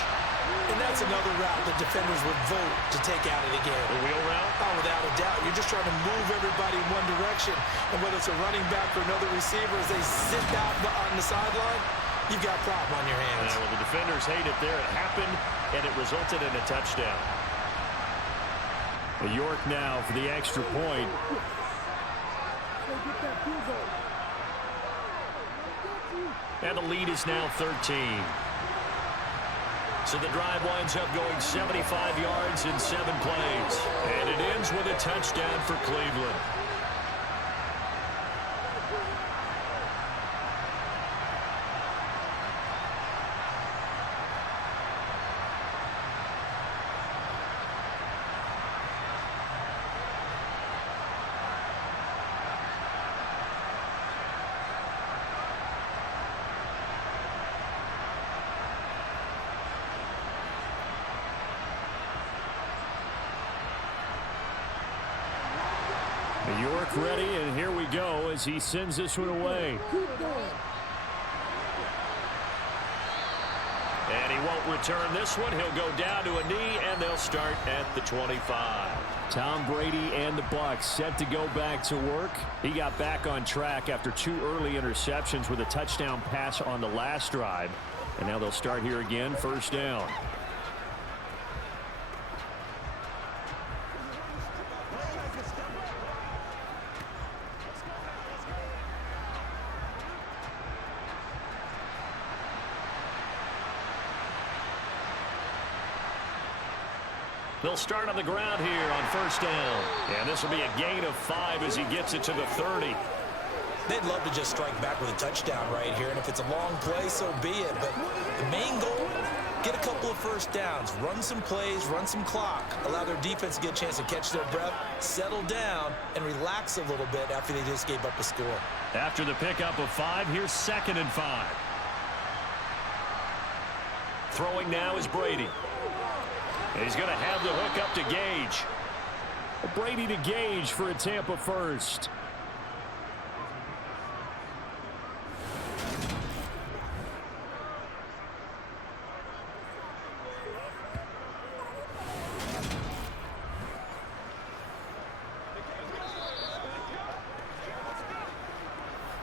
And that's another route the defenders would vote to take out of the game. The wheel route? Oh, without a doubt. You're just trying to move everybody in one direction. And whether it's a running back or another receiver, as they sit out on the sideline, you've got a problem on your hands. Yeah, well, the defenders hate it there. It happened, and it resulted in a touchdown. York now for the extra point. And the lead is now 13. So the drive winds up going 75 yards in 7 plays. And it ends with a touchdown for Cleveland. York ready, and here we go as he sends this one away. And he won't return this one. He'll go down to a knee, and they'll start at the 25. Tom Brady and the Bucs set to go back to work. He got back on track after 2 early interceptions with a touchdown pass on the last drive. And now they'll start here again, first down. They'll start on the ground here on first down. And this will be a gain of 5 as he gets it to the 30. They'd love to just strike back with a touchdown right here, and if it's a long play, so be it. But the main goal, get a couple of first downs, run some plays, run some clock, allow their defense to get a chance to catch their breath, settle down, and relax a little bit after they just gave up a score. After the pickup of 5, here's 2nd and 5. Throwing now is Brady. And he's going to have the hook up to Gage. Brady to Gage for a Tampa first.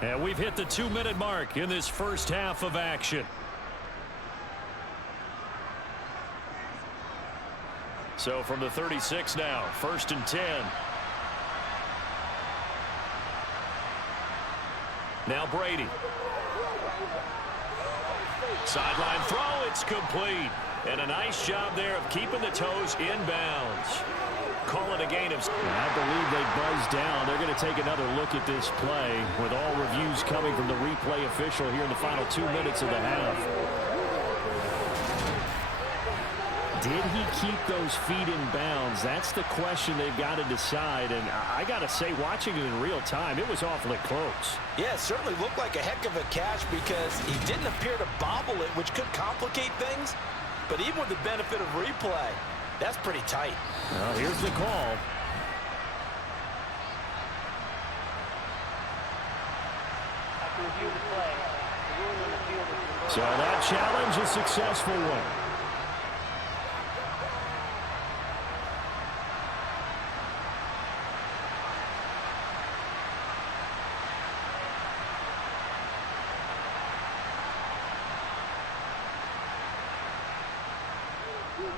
And we've hit the 2-minute mark in this first half of action. So from the 36 now, 1st and 10. Now Brady. Sideline throw, it's complete. And a nice job there of keeping the toes inbounds. Call it a gain of... I believe they buzzed down. They're going to take another look at this play with all reviews coming from the replay official here in the final 2 minutes of the half. Did he keep those feet in bounds? That's the question they've got to decide. And I got to say, watching it in real time, it was awfully close. Yeah, it certainly looked like a heck of a catch because he didn't appear to bobble it, which could complicate things. But even with the benefit of replay, that's pretty tight. Well, here's the call. After review of the play, the ruling on the field is... So that challenge, a successful one.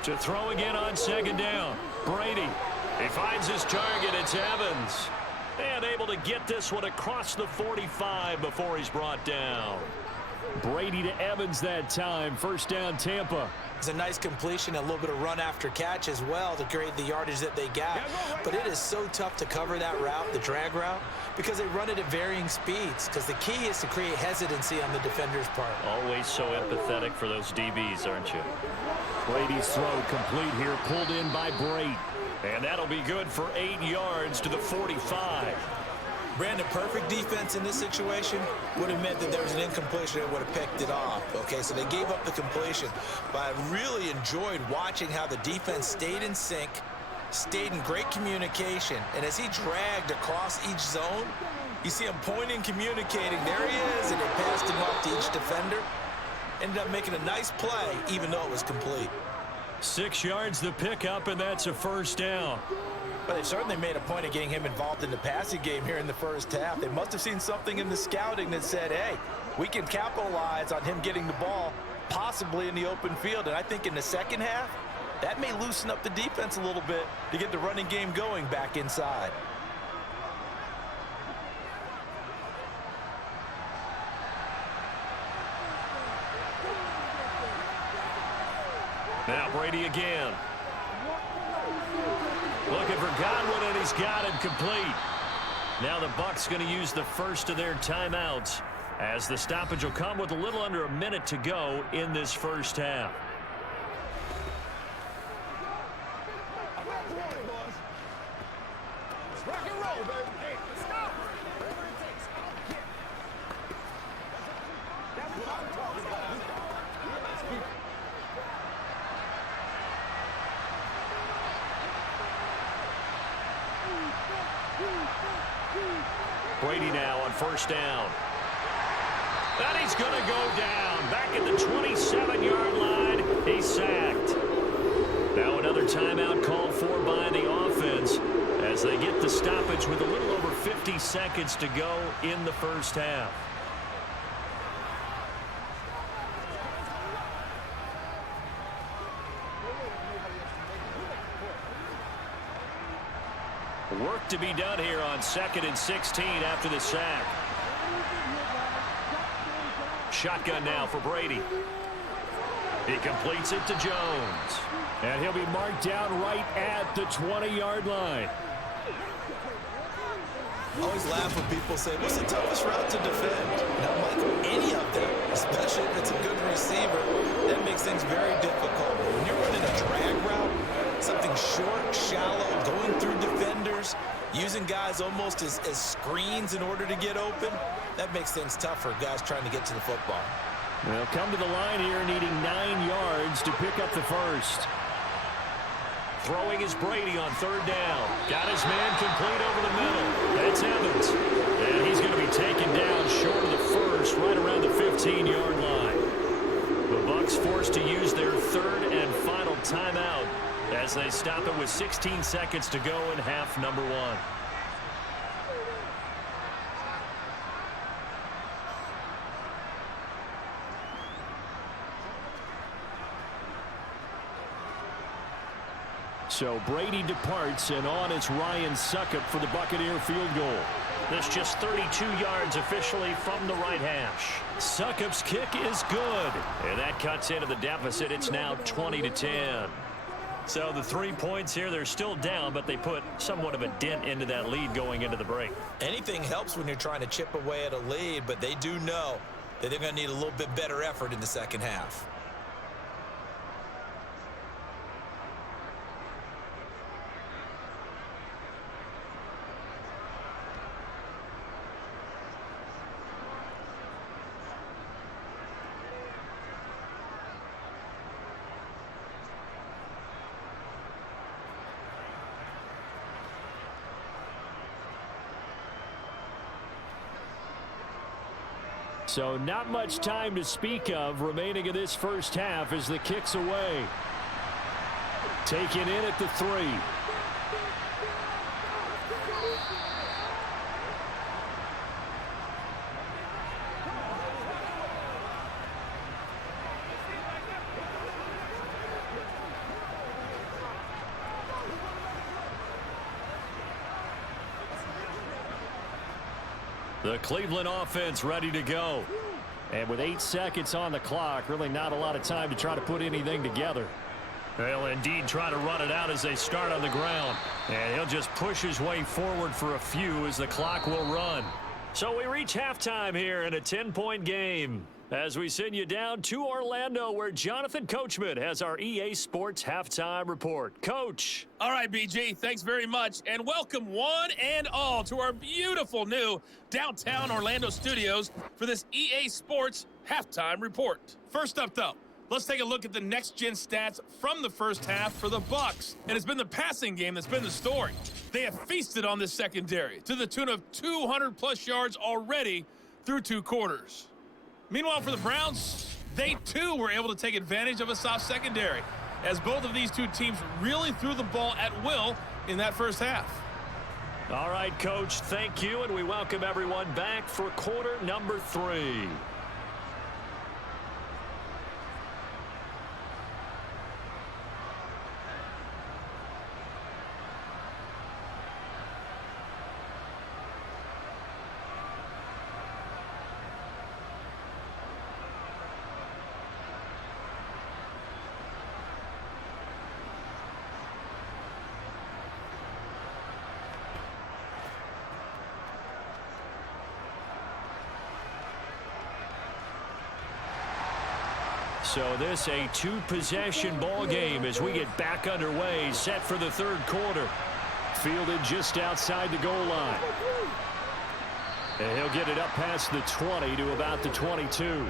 To throw again on 2nd down. Brady. He finds his target. It's Evans. And able to get this one across the 45 before he's brought down. Brady to Evans that time. 1st down, Tampa. It's a nice completion, a little bit of run after catch as well to create the yardage that they got. But it is so tough to cover that route, the drag route, because they run it at varying speeds. Because the key is to create hesitancy on the defender's part. Always so empathetic for those DBs, aren't you? Brady's throw complete here, pulled in by Brady. And that'll be good for 8 yards to the 45. Brandon, perfect defense in this situation would have meant that there was an incompletion and would have picked it off. Okay, so they gave up the completion. But I really enjoyed watching how the defense stayed in sync, stayed in great communication. And as he dragged across each zone, you see him pointing, communicating. There he is, and they passed him off to each defender. Ended up making a nice play, even though it was complete. 6 yards the pickup, and that's a 1st down. But they certainly made a point of getting him involved in the passing game here in the first half. They must have seen something in the scouting that said, hey, we can capitalize on him getting the ball possibly in the open field. And I think in the second half, that may loosen up the defense a little bit to get the running game going back inside. Now Brady again. Looking for Godwin, and he's got it complete. Now the Bucs going to use the first of their timeouts as the stoppage will come with a little under a minute to go in this first half. Let's rock and roll, baby. Hey, let's go. Whatever it takes. That's what I'm talking about. Let's keep it. Brady now on 1st down. And he's going to go down. Back at the 27-yard line. He's sacked. Now another timeout called for by the offense as they get the stoppage with a little over 50 seconds to go in the first half. Work to be done here on 2nd and 16 after the sack. Shotgun now for Brady. He completes it to Jones. And he'll be marked down right at the 20-yard line. I always laugh when people say, what's the toughest route to defend? And I'm like, any of them, especially if it's a good receiver, that makes things very difficult. When you're running a drag route, something short, shallow, going through defenders, using guys almost as screens in order to get open, that makes things tough for guys trying to get to the football. They'll come to the line here needing 9 yards to pick up the first. Throwing is Brady on third down. Got his man complete over the middle. That's Evans. And he's going to be taken down short of the first, right around the 15-yard line. The Bucs forced to use their third and final timeout as they stop it with 16 seconds to go in half number 1. So Brady departs, and on it's Ryan Succop for the Buccaneer field goal. This just 32 yards officially from the right hash. Succop's kick is good, and that cuts into the deficit. It's now 20-10. So the 3 points here, they're still down, but they put somewhat of a dent into that lead going into the break. Anything helps when you're trying to chip away at a lead, but they do know that they're going to need a little bit better effort in the second half. So not much time to speak of remaining in this first half as the kick's away. Taken in at the 3. The Cleveland offense ready to go. And with 8 seconds on the clock, really not a lot of time to try to put anything together. They'll indeed try to run it out as they start on the ground. And he'll just push his way forward for a few as the clock will run. So we reach halftime here in a 10-point game as we send you down to Orlando, where Jonathan Coachman has our EA Sports halftime report. Coach. All right, BG, thanks very much, and welcome one and all to our beautiful new downtown Orlando studios for this EA Sports halftime report. First up, though, let's take a look at the next-gen stats from the first half for the Bucs, and it's been the passing game that's been the story. They have feasted on this secondary to the tune of 200-plus yards already through 2 quarters. Meanwhile, for the Browns, they too were able to take advantage of a soft secondary, as both of these two teams really threw the ball at will in that first half. All right, Coach, thank you, and we welcome everyone back for quarter number 3. So this a 2-possession ball game as we get back underway, set for the third quarter. Fielded just outside the goal line. And he'll get it up past the 20 to about the 22.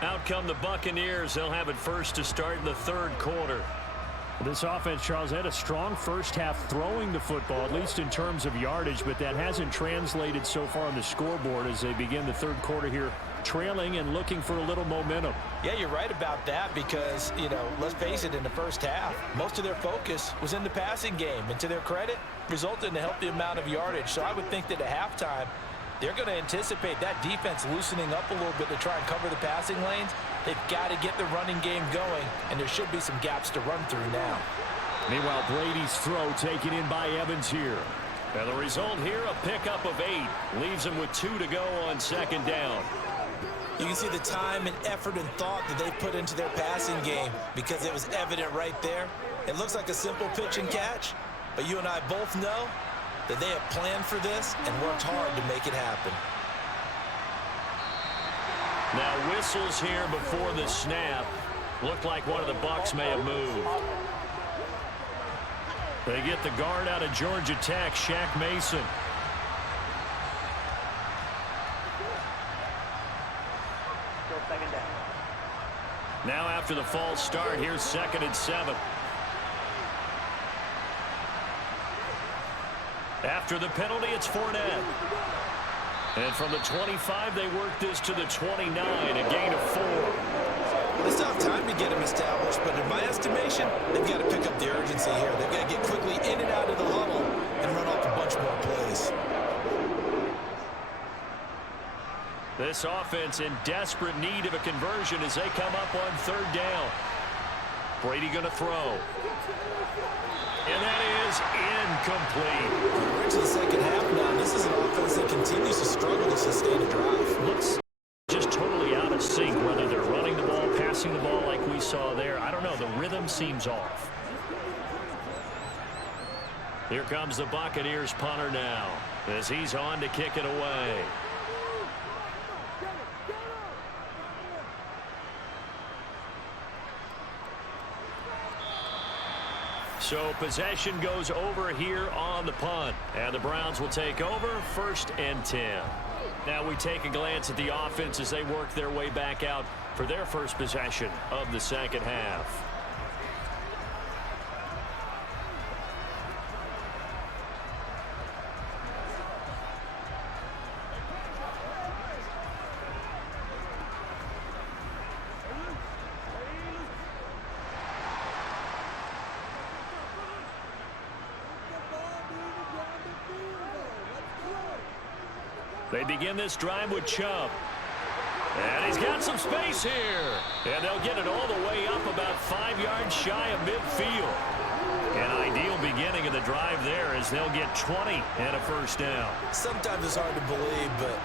Out come the Buccaneers. They'll have it first to start in the third quarter. This offense, Charles, had a strong first half throwing the football, at least in terms of yardage, but that hasn't translated so far on the scoreboard as they begin the third quarter here, trailing and looking for a little momentum. Yeah, you're right about that because, let's face it, in the first half, most of their focus was in the passing game. And to their credit, resulted in a healthy amount of yardage. So I would think that at halftime, they're going to anticipate that defense loosening up a little bit to try and cover the passing lanes. They've got to get the running game going, and there should be some gaps to run through now. Meanwhile, Brady's throw taken in by Evans here. And the result here, a pickup of 8. Leaves him with 2 to go on second down. You can see the time and effort and thought that they put into their passing game because it was evident right there It looks like a simple pitch and catch, but you and I both know that they have planned for this and worked hard to make it happen. Now whistles here before the snap. Looked like one of the Bucs may have moved. They get the guard out of Georgia Tech, Shaq Mason. Still second down. Now after the false start, here's 2nd and 7. After the penalty, it's Fournette. And from the 25, they work this to the 29, a gain of 4. They still have time to get him established, but in my estimation, they've got to pick up the urgency here. They've got to get quickly in and out of the huddle and run off a bunch more plays. This offense in desperate need of a conversion as they come up on 3rd down. Brady going to throw. And that is incomplete. We're into the second half now. This is an offense that continues to struggle to sustain a drive. Looks just totally out of sync, whether they're running the ball, passing the ball like we saw there. I don't know. The rhythm seems off. Here comes the Buccaneers punter now as he's on to kick it away. So possession goes over here on the punt. And the Browns will take over 1st and 10. Now we take a glance at the offense as they work their way back out for their first possession of the second half. They begin this drive with Chubb. And he's got some space here. And they'll get it all the way up about 5 yards shy of midfield. An ideal beginning of the drive there as they'll get 20 and a first down. Sometimes it's hard to believe, but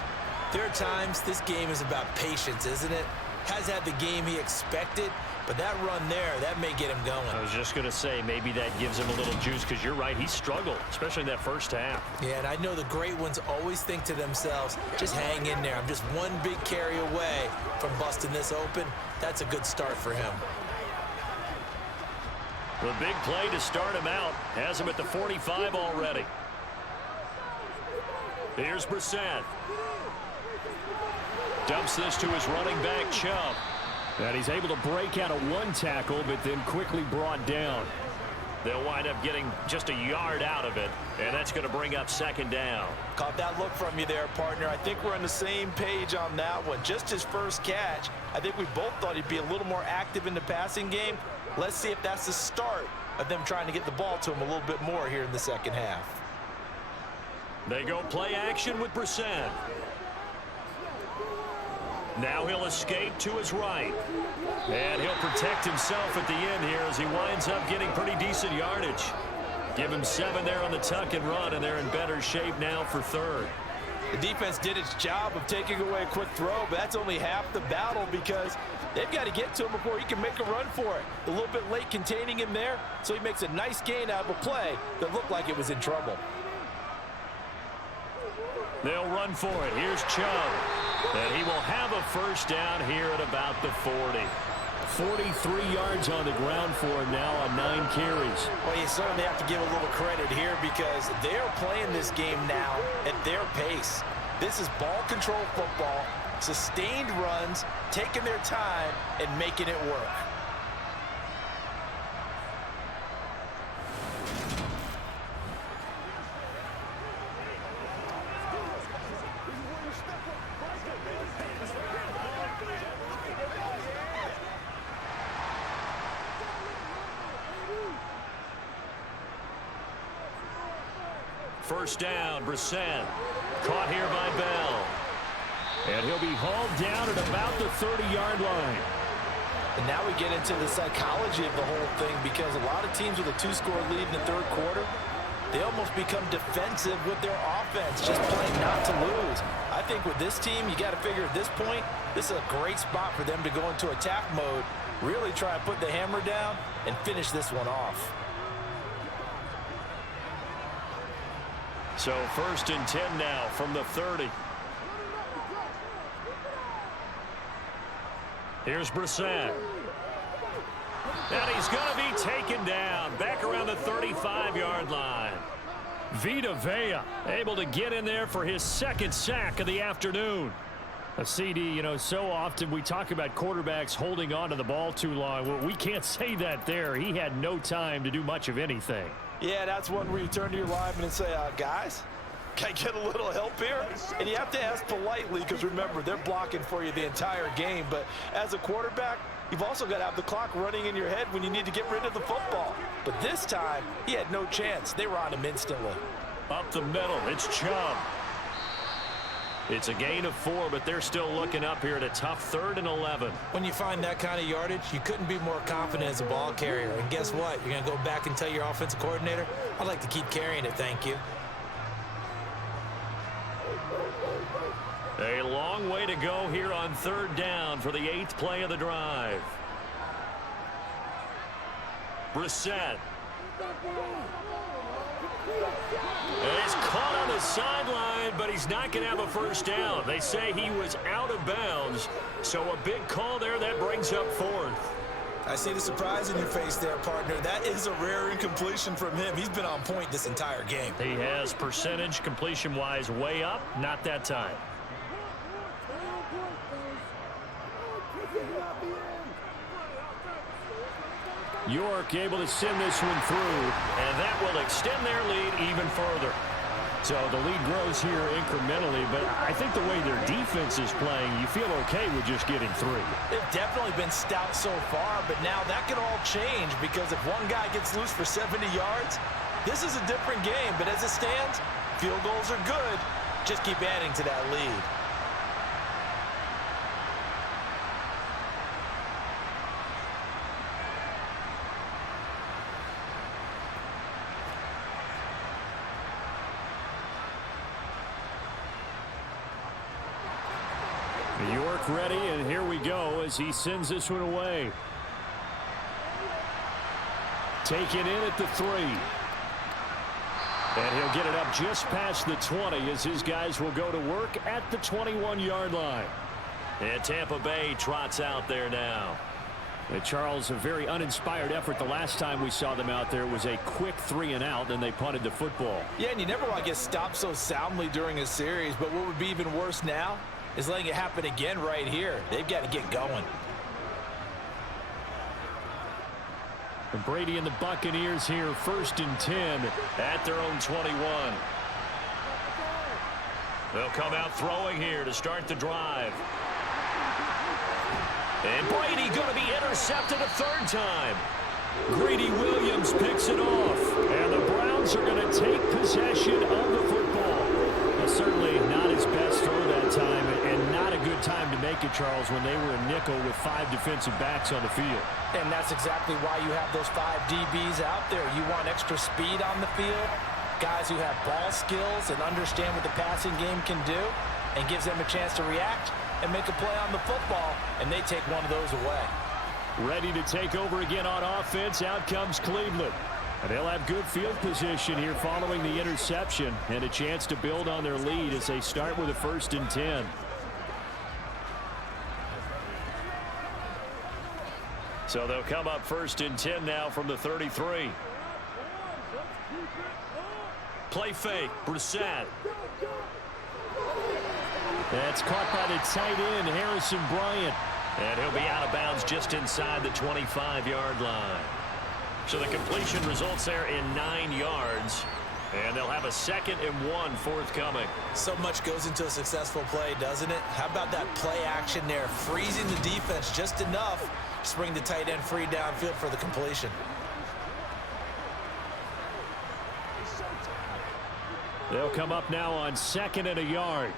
there are times this game is about patience, isn't it? Has had the game he expected, but that run there, that may get him going. I was just going to say maybe that gives him a little juice because you're right. He struggled, especially in that first half. Yeah, and I know the great ones always think to themselves, just hang in there. I'm just one big carry away from busting this open. That's a good start for him. The big play to start him out has him at the 45 already. Here's Brissett. Dumps this to his running back, Chubb. And he's able to break out of one tackle, but then quickly brought down. They'll wind up getting just a yard out of it, and that's going to bring up 2nd down. Caught that look from you there, partner. I think we're on the same page on that one. Just his first catch. I think we both thought he'd be a little more active in the passing game. Let's see if that's the start of them trying to get the ball to him a little bit more here in the second half. They go play action with Brissett. Now he'll escape to his right. And he'll protect himself at the end here as he winds up getting pretty decent yardage. Give him 7 there on the tuck and run, and they're in better shape now for 3rd. The defense did its job of taking away a quick throw, but that's only half the battle because they've got to get to him before he can make a run for it. A little bit late containing him there, so he makes a nice gain out of a play that looked like it was in trouble. They'll run for it. Here's Chubb. And he will have a first down here at about the 40. 43 yards on the ground for him now on 9 carries. Well, you certainly have to give a little credit here because they're playing this game now at their pace. This is ball control football, sustained runs, taking their time and making it work. First down, Brissett. Caught here by Bell. And he'll be hauled down at about the 30-yard line. And now we get into the psychology of the whole thing because a lot of teams with a 2-score lead in the 3rd quarter, they almost become defensive with their offense, just playing not to lose. I think with this team, you got to figure at this point, this is a great spot for them to go into attack mode, really try to put the hammer down and finish this one off. So 1st and 10 now from the 30. Here's Brissett. And he's going to be taken down back around the 35-yard line. Vita Vea able to get in there for his 2nd sack of the afternoon. A CD, you know, so often we talk about quarterbacks holding on to the ball too long. Well, we can't say that there. He had no time to do much of anything. Yeah, that's one where you turn to your lineman and say, guys, can I get a little help here? And you have to ask politely because, remember, they're blocking for you the entire game. But as a quarterback, you've also got to have the clock running in your head when you need to get rid of the football. But this time, he had no chance. They were on him instantly. Up the middle, it's Chubb. It's a gain of 4, but they're still looking up here at a tough 3rd and 11. When you find that kind of yardage, you couldn't be more confident as a ball carrier. And guess what? You're going to go back and tell your offensive coordinator, I'd like to keep carrying it, thank you. A long way to go here on 3rd down for the 8th play of the drive. Brissett. And he's caught on the sideline, but he's not going to have a 1st down. They say he was out of bounds, so a big call there that brings up 4th. I see the surprise in your face there, partner. That is a rare incompletion from him. He's been on point this entire game. He has percentage completion-wise way up, not that time. York able to send this one through, and that will extend their lead even further. So the lead grows here incrementally, but I think the way their defense is playing, you feel okay with just getting 3. They've definitely been stout so far, but now that can all change because if one guy gets loose for 70 yards, this is a different game. But as it stands, field goals are good. Just keep adding to that lead. York ready, and here we go as he sends this one away. Taken in at the 3. And he'll get it up just past the 20 as his guys will go to work at the 21-yard line. And Tampa Bay trots out there now. And Charles, a very uninspired effort the last time we saw them out there was a quick 3 and out, and they punted the football. Yeah, and you never want to get stopped so soundly during a series, but what would be even worse now is letting it happen again right here. They've got to get going. And Brady and the Buccaneers here, 1st and 10 at their own 21. They'll come out throwing here to start the drive. And Brady going to be intercepted a 3rd time. Greedy Williams picks it off. And the Browns are going to take possession of the football. Well, certainly not his best throw that time, and not a good time to make it, Charles, when they were a nickel with 5 defensive backs on the field. And that's exactly why you have those 5 DBs out there. You want extra speed on the field, guys who have ball skills and understand what the passing game can do, and gives them a chance to react and make a play on the football, and they take one of those away. Ready to take over again on offense. Out comes Cleveland. And they'll have good field position here following the interception and a chance to build on their lead as they start with a 1st and 10. So they'll come up 1st and 10 now from the 33. Play fake, Brissett. That's caught by the tight end, Harrison Bryant. And he'll be out of bounds just inside the 25-yard line. So the completion results there in 9 yards. And they'll have a 2nd and 1 forthcoming. So much goes into a successful play, doesn't it? How about that play action there? Freezing the defense just enough to bring the tight end free downfield for the completion. They'll come up now on 2nd and a yard.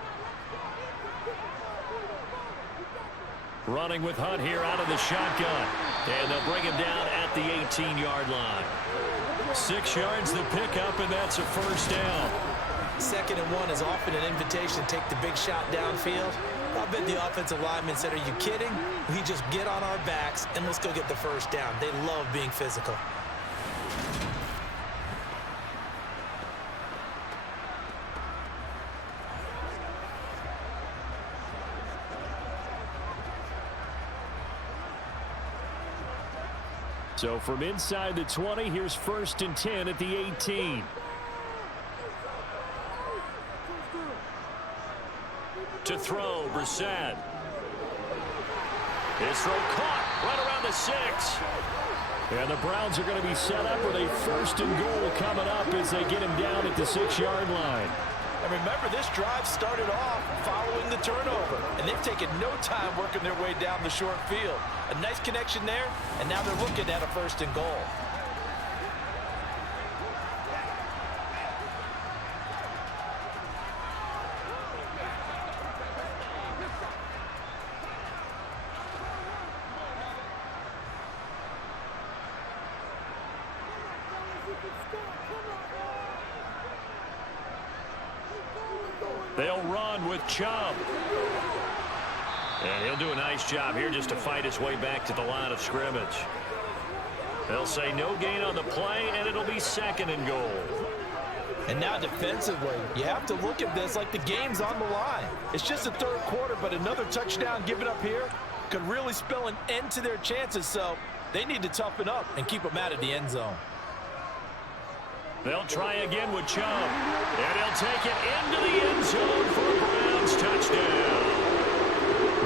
Running with Hunt here out of the shotgun. And they'll bring him down at the 18-yard line. 6 yards the pickup, and that's a first down. 2nd and 1 is often an invitation to take the big shot downfield. I bet the offensive lineman said, are you kidding? We just get on our backs and let's go get the first down. They love being physical. So from inside the 20, here's 1st and 10 at the 18. To throw, Brissett. His throw caught right around the 6. And the Browns are going to be set up with a 1st and goal coming up as they get him down at the 6-yard line. And remember, this drive started off following the turnover, and they've taken no time working their way down the short field. A nice connection there, and now they're looking at a 1st and goal. They'll run with Chubb. And he'll do a nice job here just to fight his way back to the line of scrimmage. They'll say no gain on the play, and it'll be 2nd and goal. And now defensively, you have to look at this like the game's on the line. It's just the 3rd quarter, but another touchdown given up here could really spell an end to their chances, so they need to toughen up and keep them out of the end zone. They'll try again with Chubb, and he'll take it into the end zone for a Browns touchdown.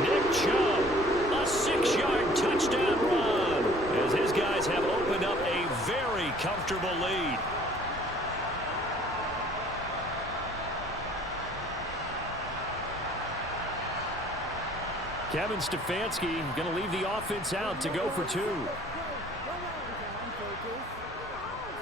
Nick Chubb, a 6-yard touchdown run, as his guys have opened up a very comfortable lead. Kevin Stefanski going to leave the offense out to go for 2.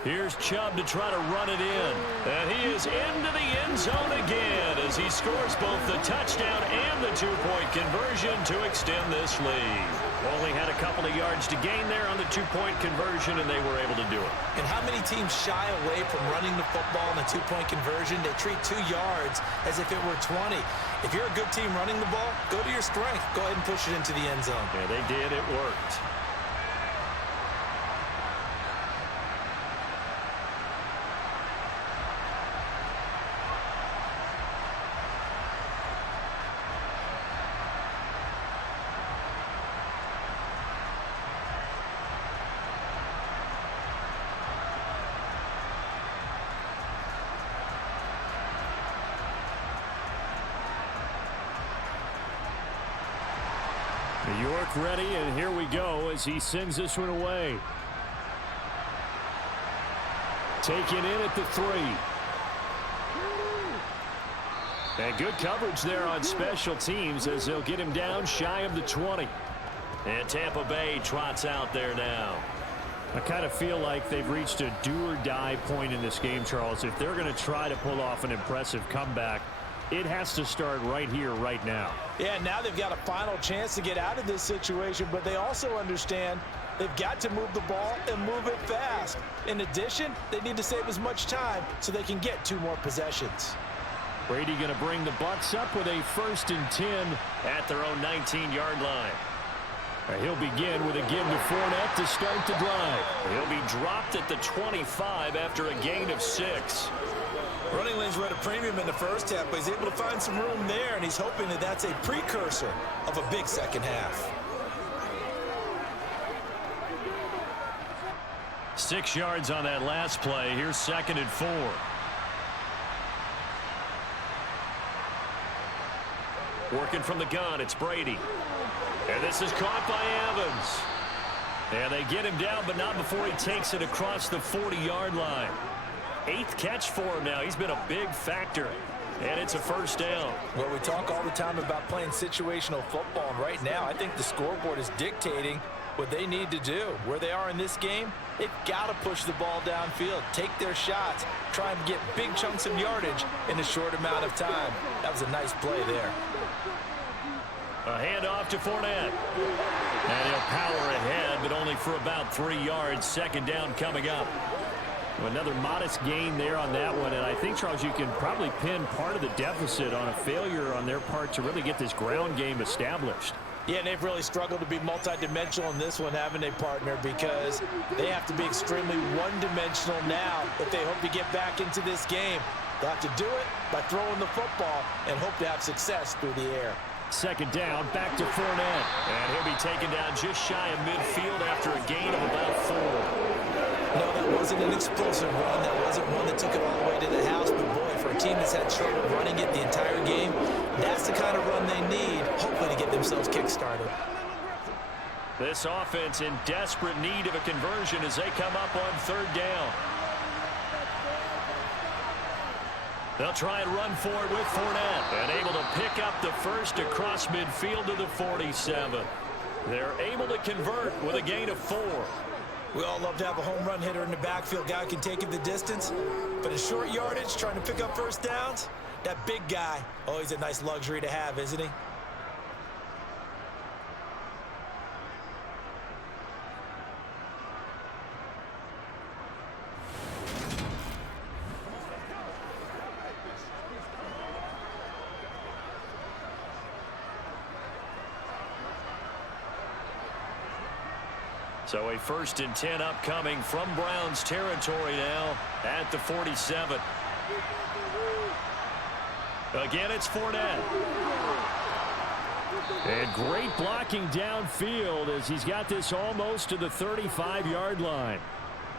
Here's Chubb to try to run it in. And he is into the end zone again as he scores both the touchdown and the 2-point conversion to extend this lead. Only had a couple of yards to gain there on the 2-point conversion, and they were able to do it. And how many teams shy away from running the football in the 2-point conversion? They treat 2 yards as if it were 20. If you're a good team running the ball, go to your strength. Go ahead and push it into the end zone. Yeah, they did. It worked. New York ready, and here we go as he sends this one away. Taken in at the 3. And good coverage there on special teams as they'll get him down shy of the 20. And Tampa Bay trots out there now. I kind of feel like they've reached a do-or-die point in this game, Charles. If they're going to try to pull off an impressive comeback, it has to start right here, right now. Yeah, now they've got a final chance to get out of this situation, but they also understand they've got to move the ball and move it fast. In addition, they need to save as much time so they can get 2 more possessions. Brady going to bring the Bucs up with a 1st and 10 at their own 19-yard line. He'll begin with a give to Fournette to start the drive. He'll be dropped at the 25 after a gain of 6. Running lanes were at a premium in the first half, but he's able to find some room there, and he's hoping that that's a precursor of a big second half. 6 yards on that last play. Here's 2nd and 4. Working from the gun, it's Brady. And this is caught by Evans. And they get him down, but not before he takes it across the 40-yard line. 8th catch for him now. He's been a big factor. And it's a first down. Well, we talk all the time about playing situational football. And right now, I think the scoreboard is dictating what they need to do. Where they are in this game, they've got to push the ball downfield, take their shots, try and get big chunks of yardage in a short amount of time. That was a nice play there. A handoff to Fournette. And he'll power ahead, but only for about 3 yards. 2nd down coming up. Another modest gain there on that one, and I think, Charles, you can probably pin part of the deficit on a failure on their part to really get this ground game established. Yeah, and they've really struggled to be multidimensional in this one, haven't they, partner? Because they have to be extremely one-dimensional now if they hope to get back into this game. They'll have to do it by throwing the football and hope to have success through the air. Second down, back to Fournette. And he'll be taken down just shy of midfield after a gain of about 4. No, that wasn't an explosive run. That wasn't one that took it all the way to the house. But, boy, for a team that's had trouble running it the entire game, that's the kind of run they need, hopefully, to get themselves kick-started. This offense in desperate need of a conversion as they come up on third down. They'll try and run for it with Fournette. And able to pick up the first across midfield to the 47. They're able to convert with a gain of 4. We all love to have a home run hitter in the backfield. Guy who can take it the distance. But in short yardage, trying to pick up first downs, that big guy, always a nice luxury to have, isn't he? So a 1st and 10 upcoming from Browns territory now at the 47. Again, it's Fournette. And great blocking downfield as he's got this almost to the 35-yard line.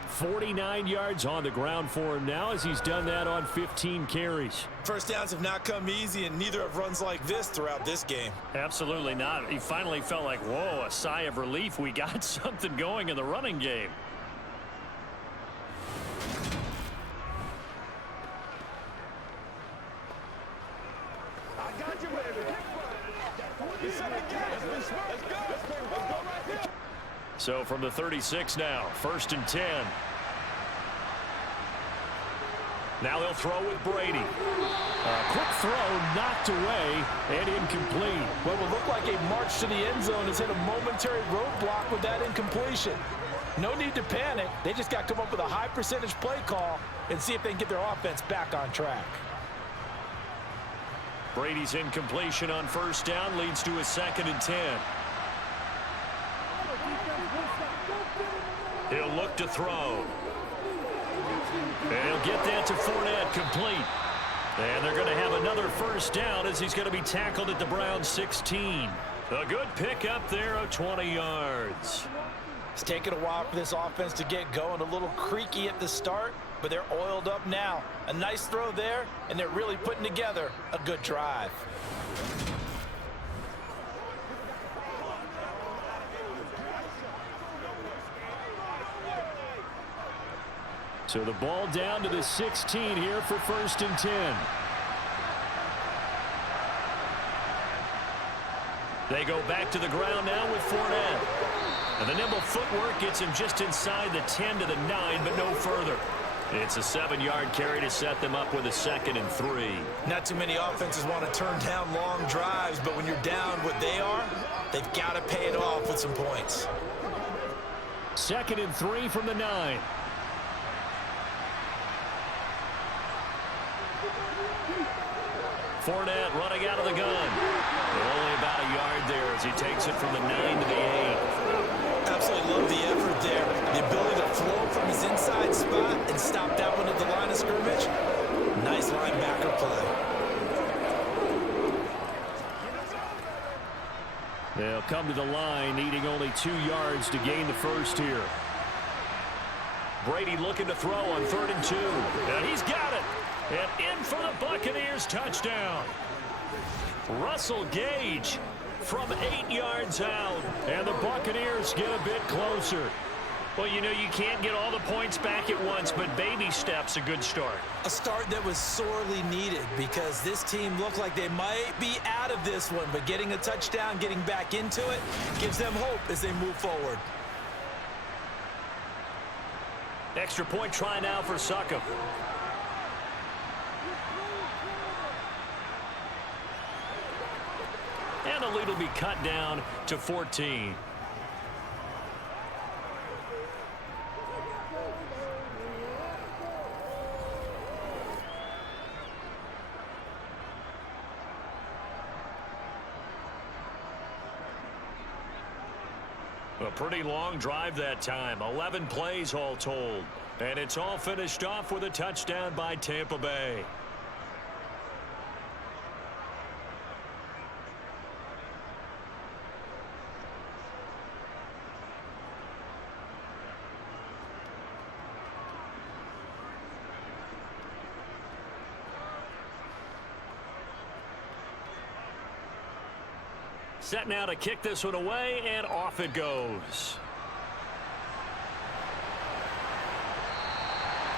49 yards on the ground for him now as he's done that on 15 carries. First downs have not come easy, and neither have runs like this throughout this game. Absolutely not. He finally felt like, whoa, a sigh of relief. We got something going in the running game. I got you, baby. Let's go. Right there. So from the 36 now, 1st and 10. Now they'll throw with Brady. A quick throw knocked away and incomplete. What will look like a march to the end zone has hit a momentary roadblock with that incompletion. No need to panic. They just got to come up with a high percentage play call and see if they can get their offense back on track. Brady's incompletion on 1st down leads to a 2nd and 10. He'll look to throw. And he'll get that to Fournette complete. And they're going to have another 1st down as he's going to be tackled at the Browns 16. A good pickup there of 20 yards. It's taken a while for this offense to get going. A little creaky at the start, but they're oiled up now. A nice throw there, and they're really putting together a good drive. So the ball down to the 16 here for 1st and 10. They go back to the ground now with Fournette. And the nimble footwork gets him just inside the 10 to the 9, but no further. It's a 7-yard carry to set them up with a 2nd and 3. Not too many offenses want to turn down long drives, but when you're down what they are, they've got to pay it off with some points. 2nd and 3 from the 9. Fournette running out of the gun. Only about a yard there as he takes it from the 9 to the 8. Absolutely love the effort there. The ability to flow from his inside spot and stop that one at the line of scrimmage. Nice linebacker play. They'll come to the line, needing only 2 yards to gain the first here. Brady looking to throw on 3rd and 2. And he's got it. And in for the Buccaneers touchdown. Russell Gage from 8 yards out. And the Buccaneers get a bit closer. Well, you know, you can't get all the points back at once, but baby steps, a good start. A start that was sorely needed because this team looked like they might be out of this one, but getting a touchdown, getting back into it, gives them hope as they move forward. Extra point try now for Succop. And the lead will be cut down to 14. A pretty long drive that time. 11 plays all told. And it's all finished off with a touchdown by Tampa Bay. Set now to kick this one away, and off it goes.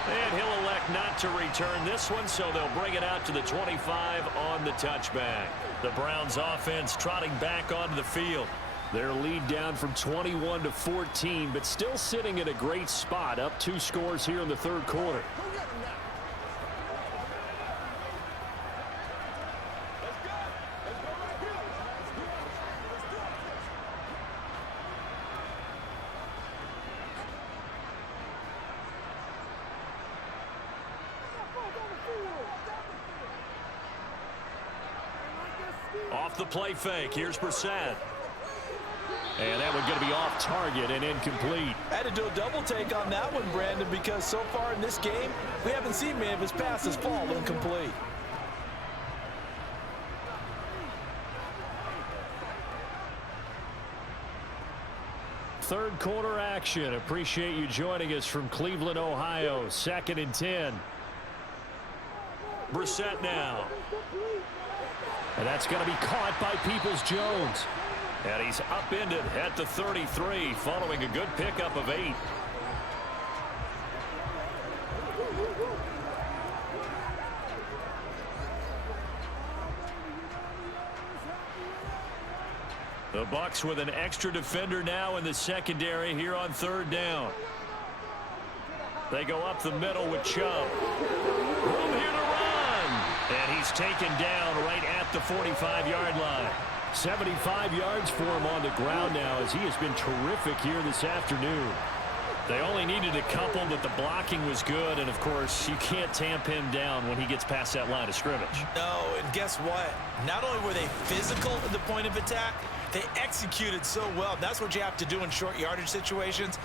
And he'll elect not to return this one, so they'll bring it out to the 25 on the touchback. The Browns offense trotting back onto the field. Their lead down from 21 to 14, but still sitting at a great spot, up 2 scores here in the third quarter. Off the play fake, here's Brissett. And that one going to be off target and incomplete. I had to do a double take on that one, Brandon, because so far in this game, we haven't seen many of his passes fall incomplete. Third quarter action. Appreciate you joining us from Cleveland, Ohio. 2nd and 10. Brissett now. And that's going to be caught by Peoples-Jones. And he's upended at the 33 following a good pickup of 8. The Bucs with an extra defender now in the secondary here on 3rd down. They go up the middle with Chubb. Room here to run. And he's taken down right at the 45-yard line. 75 yards for him on the ground now as he has been terrific here this afternoon. They only needed a couple, but the blocking was good. And, of course, you can't tamp him down when he gets past that line of scrimmage. No, and guess what? Not only were they physical at the point of attack, they executed so well. That's what you have to do in short yardage situations.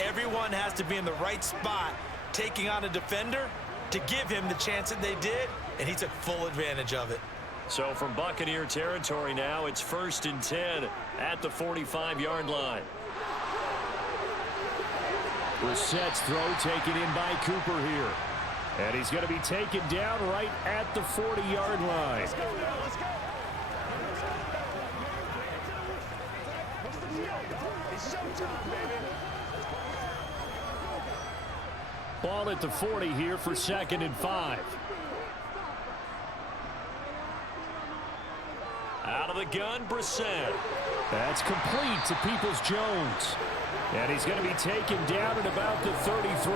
Everyone has to be in the right spot, taking on a defender to give him the chance that they did, and he took full advantage of it. So from Buccaneer territory now, it's 1st and 10 at the 45-yard line. Brissett's throw taken in by Cooper here. And he's going to be taken down right at the 40-yard line. Let's go. It's showtime, baby. Ball at the 40 here for 2nd and 5. Out of the gun, Brissett. That's complete to Peoples-Jones. And he's going to be taken down at about the 33.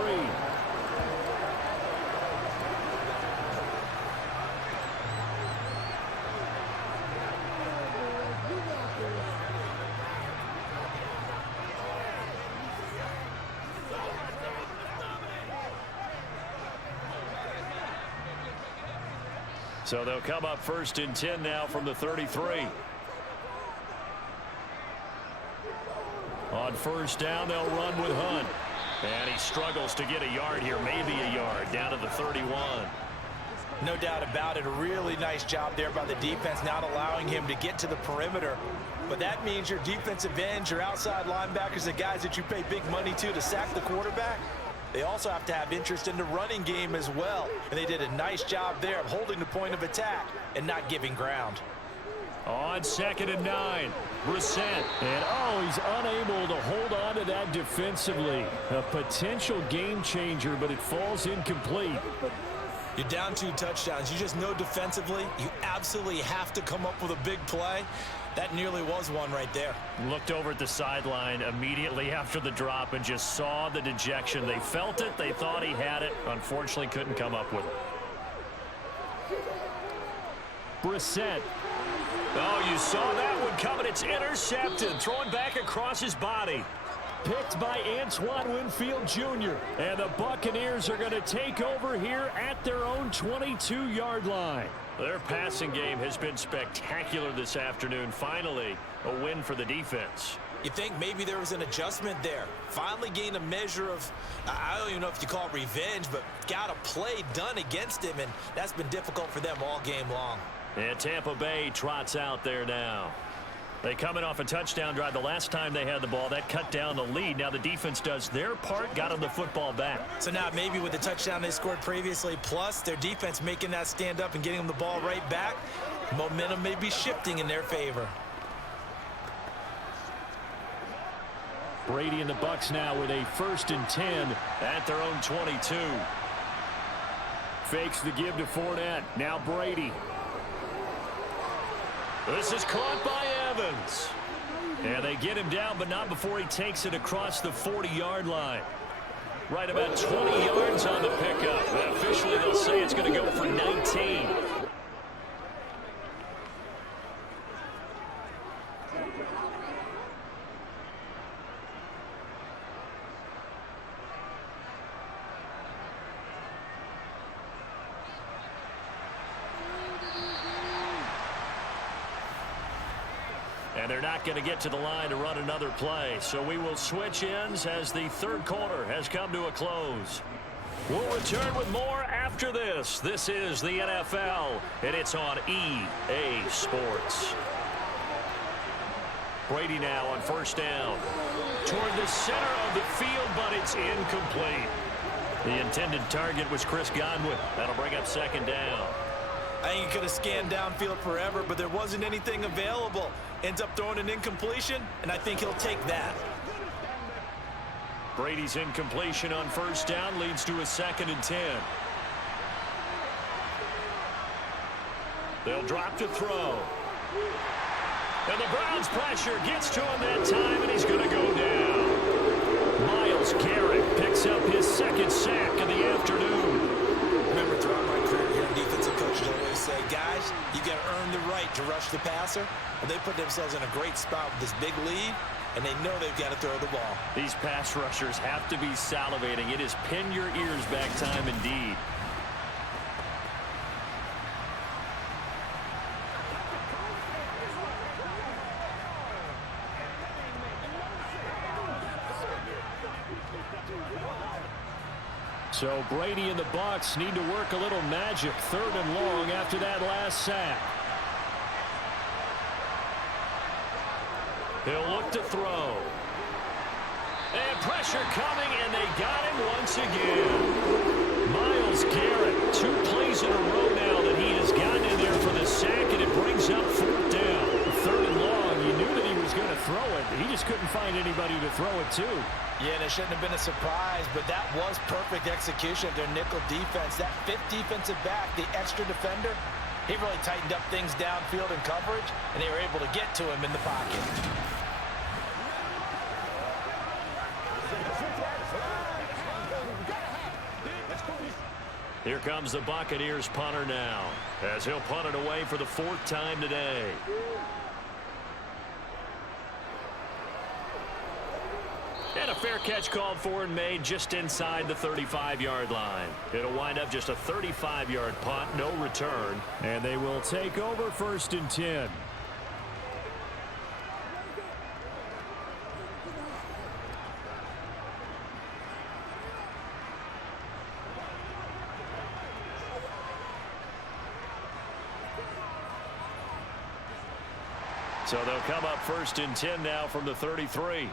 So they'll come up 1st and 10 now from the 33. On 1st down, they'll run with Hunt. And he struggles to get a yard here, maybe a yard, down to the 31. No doubt about it. A really nice job there by the defense, not allowing him to get to the perimeter. But that means your defensive ends, your outside linebackers, the guys that you pay big money to sack the quarterback, they also have to have interest in the running game as well. And they did a nice job there of holding the point of attack and not giving ground. On 2nd and 9, Brissett. And, he's unable to hold on to that defensively. A potential game changer, but it falls incomplete. You're down 2 touchdowns. You just know defensively you absolutely have to come up with a big play. That nearly was one right there. Looked over at the sideline immediately after the drop and just saw the dejection. They felt it. They thought he had it. Unfortunately, couldn't come up with it. Brissett. Oh, you saw that one coming. It's intercepted. Thrown back across his body. Picked by Antoine Winfield Jr. And the Buccaneers are going to take over here at their own 22-yard line. Their passing game has been spectacular this afternoon. Finally, a win for the defense. You think maybe there was an adjustment there. Finally gained a measure of, I don't even know if you call it revenge, but got a play done against him, and that's been difficult for them all game long. And Tampa Bay trots out there now. They coming off a touchdown drive the last time they had the ball. That cut down the lead. Now the defense does their part, got them the football back. So now maybe with the touchdown they scored previously, plus their defense making that stand up and getting them the ball right back, momentum may be shifting in their favor. Brady and the Bucs now with a 1st and 10 at their own 22. Fakes the give to Fournette. Now Brady. This is caught by Evans. And they get him down, but not before he takes it across the 40-yard line. Right about 20 yards on the pickup. And officially, they'll say it's going to go for 19. And they're not going to get to the line to run another play. So we will switch ends as the 3rd quarter has come to a close. We'll return with more after this. This is the NFL, and it's on EA Sports. Brady now on 1st down. Toward the center of the field, but it's incomplete. The intended target was Chris Godwin. That'll bring up 2nd down. I think he could have scanned downfield forever, but there wasn't anything available. Ends up throwing an incompletion, and I think he'll take that. Brady's incompletion on 1st down leads to a 2nd and 10. They'll drop to throw. And the Browns pressure gets to him that time, and he's going to go down. Myles Garrett picks up his 2nd sack of the afternoon. Remember, throughout my career here, defensive coaches always say, guys, you got to earn the right to rush the passer. And they put themselves in a great spot with this big lead, and they know they've got to throw the ball. These pass rushers have to be salivating. It is pin your ears back time indeed. So Brady and the Bucs need to work a little magic. 3rd and long after that last sack. He'll look to throw. And pressure coming, and they got him once again. Myles Garrett, 2 plays in a row now that he has gotten in there for the sack, and it brings up 4th down. 3rd and long, you knew that he was going to throw it. He just couldn't find anybody to throw it to. Yeah, and it shouldn't have been a surprise, but that was perfect execution of their nickel defense. That 5th defensive back, the extra defender, he really tightened up things downfield in coverage, and they were able to get to him in the pocket. Here comes the Buccaneers punter now, as he'll punt it away for the 4th time today. And a fair catch called for and made just inside the 35-yard line. It'll wind up just a 35-yard punt, no return. And they will take over 1st and 10. So they'll come up 1st and 10 now from the 33.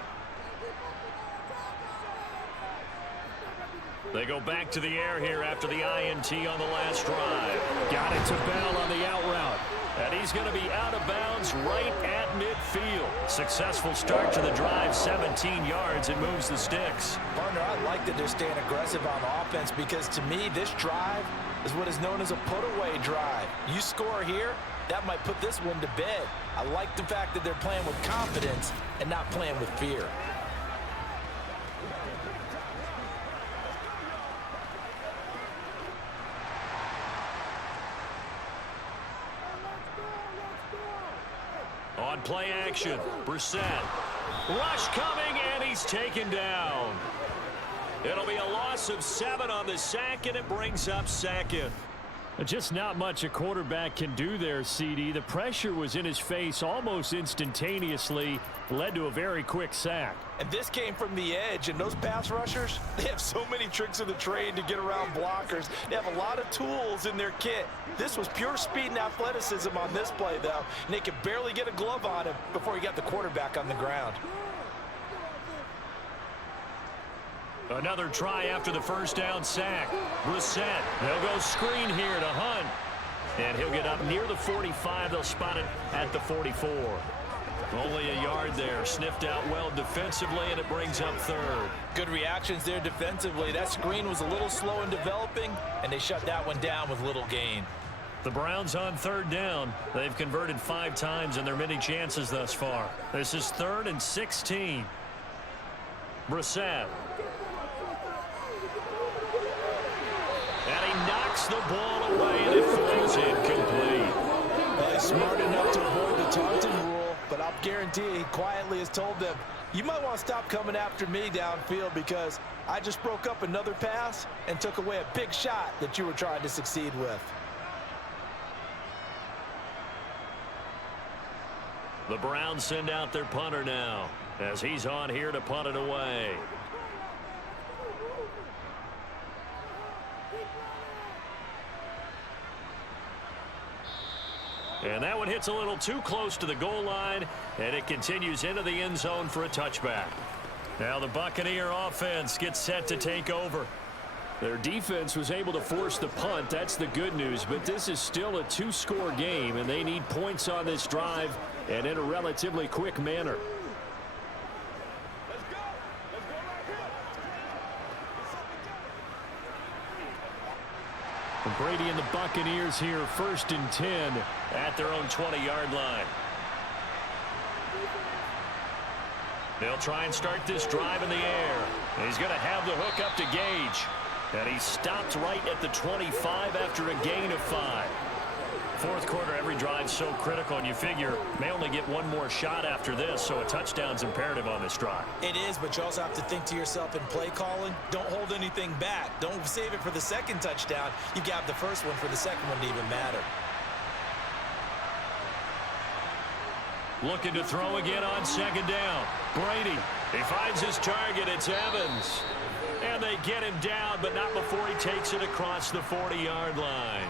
They go back to the air here after the INT on the last drive. Got it to Bell on the out route. And he's going to be out of bounds right at midfield. Successful start to the drive, 17 yards. It moves the sticks. Partner, I like that they're staying aggressive on offense because to me, this drive is what is known as a put-away drive. You score here, that might put this one to bed. I like the fact that they're playing with confidence and not playing with fear. On play action, Brissett. Rush coming, and he's taken down. It'll be a loss of 7 on the sack, and it brings up 2nd. Just not much a quarterback can do there, CD. The pressure was in his face almost instantaneously, led to a very quick sack. And this came from the edge, and those pass rushers, they have so many tricks of the trade to get around blockers. They have a lot of tools in their kit. This was pure speed and athleticism on this play, though, and they could barely get a glove on him before he got the quarterback on the ground. Another try after the first down sack. Brissett, they'll go screen here to Hunt. And he'll get up near the 45. They'll spot it at the 44. Only a yard there. Sniffed out well defensively, and it brings up third. Good reactions there defensively. That screen was a little slow in developing, and they shut that one down with little gain. The Browns on third down. They've converted 5 times in their many chances thus far. This is 3rd and 16. Brissett. And he knocks the ball away, and it falls incomplete. Well, he's smart enough to avoid the taunting rule, but I'll guarantee he quietly has told them, you might want to stop coming after me downfield because I just broke up another pass and took away a big shot that you were trying to succeed with. The Browns send out their punter now as he's on here to punt it away. And that one hits a little too close to the goal line, and it continues into the end zone for a touchback. Now the Buccaneer offense gets set to take over. Their defense was able to force the punt. That's the good news, but this is still a 2-score game, and they need points on this drive and in a relatively quick manner. Brady and the Buccaneers here, 1st and 10 at their own 20-yard line. They'll try and start this drive in the air. He's going to have the hook up to Gage. And he stopped right at the 25 after a gain of 5. 4th quarter, every drive's so critical, and you figure may only get one more shot after this, so a touchdown's imperative on this drive. It is, but you also have to think to yourself in play calling, don't hold anything back. Don't save it for the second touchdown. You got the first one for the second one to even matter. Looking to throw again on 2nd down. Brady, he finds his target. It's Evans. And they get him down, but not before he takes it across the 40-yard line.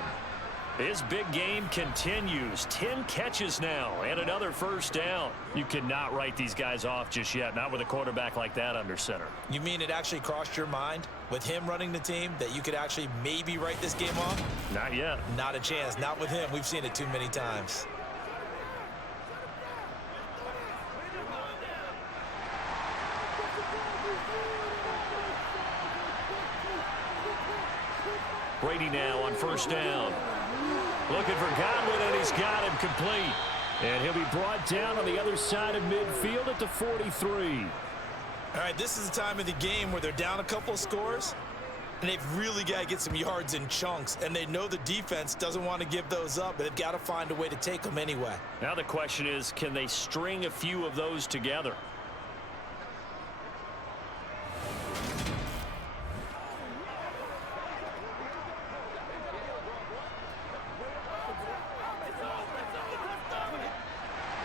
His big game continues. 10 catches now and another first down. You cannot write these guys off just yet, not with a quarterback like that under center. You mean it actually crossed your mind with him running the team that you could actually maybe write this game off? Not yet. Not a chance. Not with him. We've seen it too many times. Brady now on 1st down. Looking for Godwin, and he's got him complete. And he'll be brought down on the other side of midfield at the 43. All right, this is the time of the game where they're down a couple of scores, and they've really got to get some yards in chunks, and they know the defense doesn't want to give those up, but they've got to find a way to take them anyway. Now the question is, can they string a few of those together?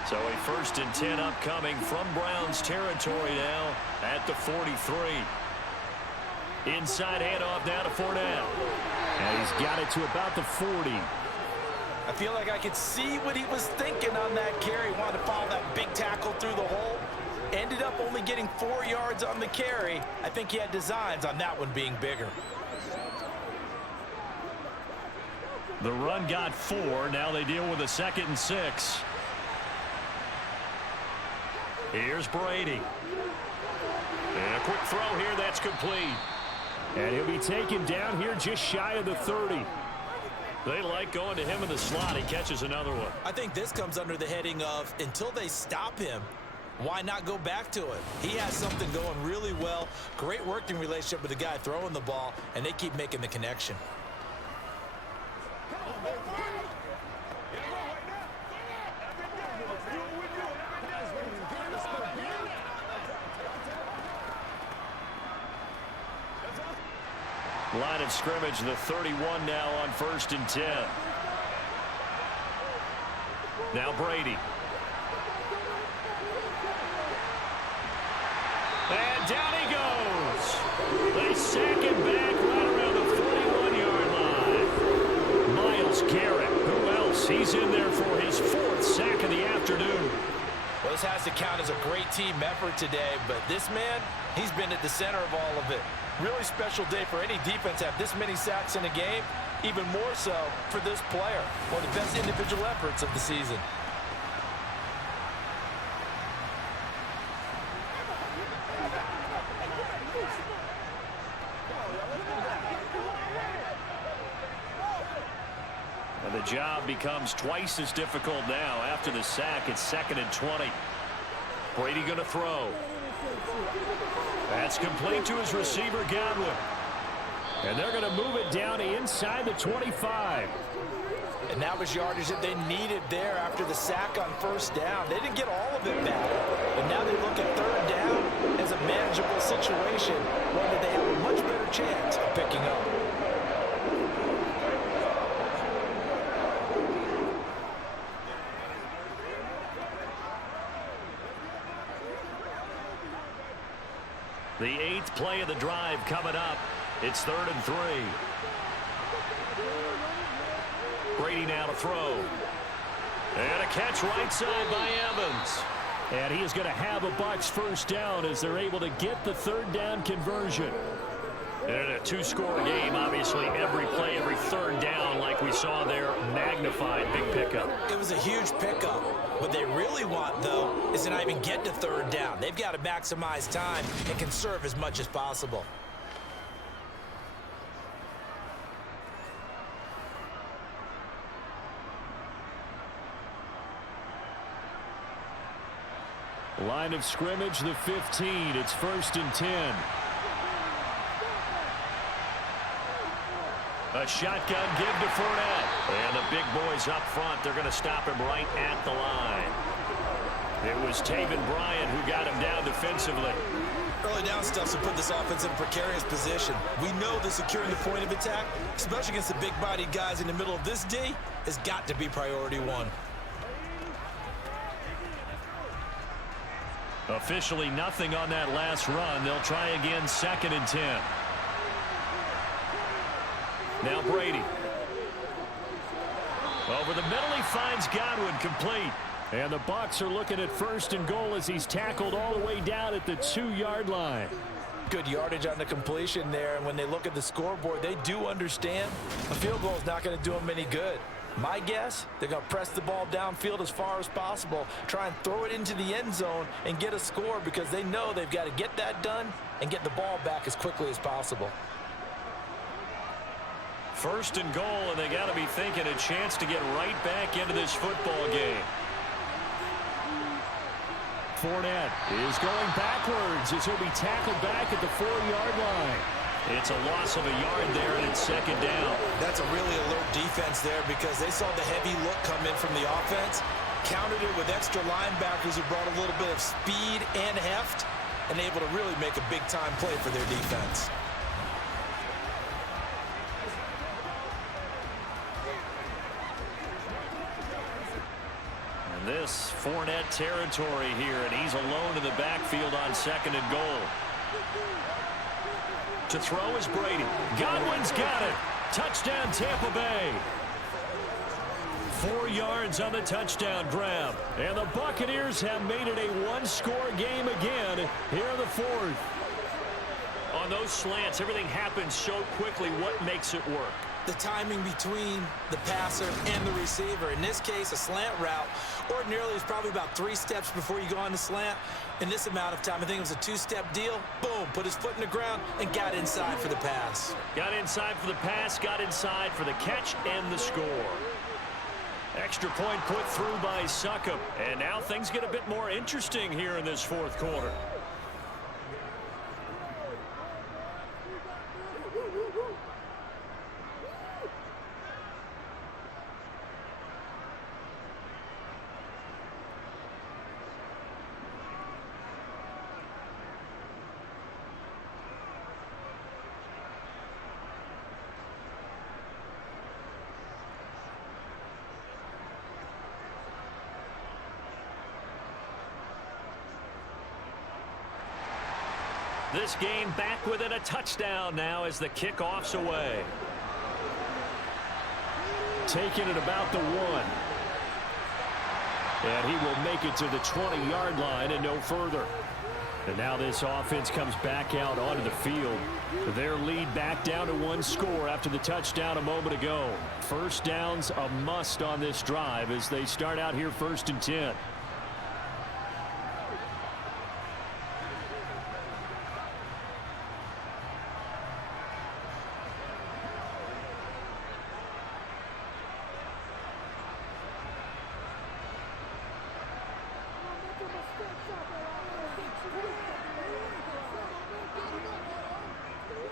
So a 1st and 10 upcoming from Browns territory now at the 43. Inside handoff now to Fournette. And he's got it to about the 40. I feel like I could see what he was thinking on that carry. Wanted to follow that big tackle through the hole. Ended up only getting 4 yards on the carry. I think he had designs on that one being bigger. The run got 4. Now they deal with a 2nd and 6. Here's Brady. And a quick throw here, that's complete. And he'll be taken down here just shy of the 30. They like going to him in the slot. He catches another one. I think this comes under the heading of until they stop him, why not go back to it? He has something going really well. Great working relationship with the guy throwing the ball, and they keep making the connection. Line of scrimmage, the 31 now on 1st and 10. Now Brady. And down he goes. They sack him back right around the 41-yard line. Myles Garrett, who else? He's in there for his 4th sack of the afternoon. Well, this has to count as a great team effort today, but this man, he's been at the center of all of it. Really special day for any defense to have this many sacks in a game, even more so for this player. One of the best individual efforts of the season. And the job becomes twice as difficult now. After the sack, it's 2nd and 20. Brady going to throw. That's complete to his receiver, Godwin. And they're going to move it down inside the 25. And that was yardage that they needed there after the sack on 1st down. They didn't get all of it back, but now they look at 3rd down as a manageable situation, one that they have a much better chance of picking up. The 8th play of the drive coming up. It's 3rd and 3. Brady now to throw. And a catch right side by Evans. And he is going to have a Bucs 1st down as they're able to get the 3rd down conversion. And in a 2-score game, obviously every play, every 3rd down, like we saw there, magnified, big pickup. It was a huge pickup. What they really want, though, is to not even get to 3rd down. They've got to maximize time and conserve as much as possible. Line of scrimmage, the 15. It's 1st and 10. A shotgun give to Fournette. And the big boys up front, they're going to stop him right at the line. It was Taven Bryan who got him down defensively. Early down stuff to put this offense in a precarious position. We know that securing the point of attack, especially against the big-bodied guys in the middle of this D, has got to be priority 1. Officially nothing on that last run. They'll try again 2nd and 10. Now Brady. Over the middle, he finds Godwin complete. And the Bucs are looking at 1st and goal as he's tackled all the way down at the 2-yard line. Good yardage on the completion there, and when they look at the scoreboard, they do understand a field goal is not going to do them any good. My guess, they're going to press the ball downfield as far as possible, try and throw it into the end zone and get a score because they know they've got to get that done and get the ball back as quickly as possible. 1st and goal, and they got to be thinking a chance to get right back into this football game. Fournette is going backwards as he'll be tackled back at the 4-yard line. It's a loss of a yard there, and it's 2nd down. That's a really alert defense there because they saw the heavy look come in from the offense, countered it with extra linebackers who brought a little bit of speed and heft, and able to really make a big-time play for their defense. This Fournette territory here, and he's alone in the backfield on 2nd and goal. To throw is Brady. Godwin's got it. Touchdown, Tampa Bay. 4 yards on the touchdown grab. And the Buccaneers have made it a 1-score game again here in the 4th. On those slants, everything happens so quickly. What makes it work? The timing between the passer and the receiver. In this case, a slant route ordinarily is probably about 3 steps before you go on the slant. In this amount of time, I think it was a 2-step deal. Boom, put his foot in the ground and got inside for the pass. Got inside for the pass, got inside for the catch and the score. Extra point put through by Succop. And now things get a bit more interesting here in this 4th quarter. This game back within a touchdown now as the kickoff's away. Taking it about the 1. And he will make it to the 20-yard line and no further. And now this offense comes back out onto the field. Their lead back down to 1 score after the touchdown a moment ago. First down's a must on this drive as they start out here 1st and 10.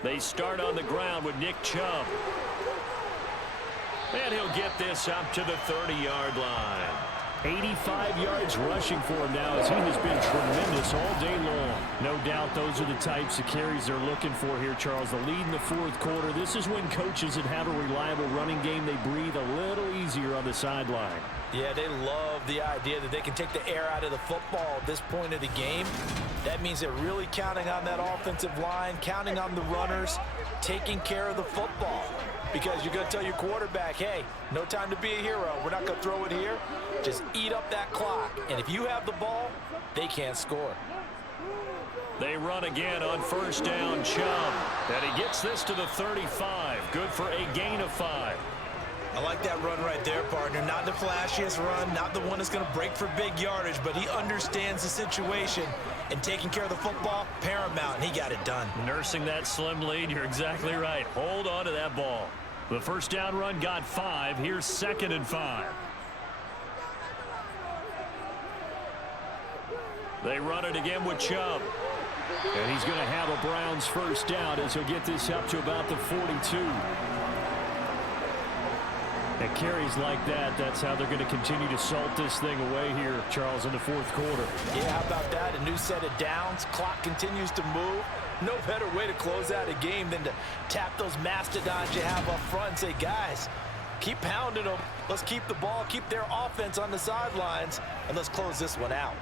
They start on the ground with Nick Chubb. And he'll get this up to the 30-yard line. 85 yards rushing for him now as he has been tremendous all day long. No doubt those are the types of carries they're looking for here, Charles. The lead in the 4th quarter. This is when coaches that have a reliable running game, they breathe a little easier on the sideline. Yeah, they love the idea that they can take the air out of the football at this point of the game. That means they're really counting on that offensive line, counting on the runners, taking care of the football. Because you're going to tell your quarterback, hey, no time to be a hero. We're not going to throw it here. Just eat up that clock. And if you have the ball, they can't score. They run again on 1st down, Chubb. And he gets this to the 35. Good for a gain of 5. I like that run right there, partner. Not the flashiest run, not the one that's going to break for big yardage, but he understands the situation, and taking care of the football, paramount, and he got it done. Nursing that slim lead, you're exactly right. Hold on to that ball. The 1st down run got 5. Here's 2nd and 5. They run it again with Chubb. And he's going to have a Browns 1st down as he'll get this up to about the 42. And carries like that, that's how they're going to continue to salt this thing away here, Charles, in the 4th quarter. Yeah, how about that? A new set of downs. Clock continues to move. No better way to close out a game than to tap those mastodons you have up front and say, guys, keep pounding them. Let's keep the ball, keep their offense on the sidelines, and let's close this one out.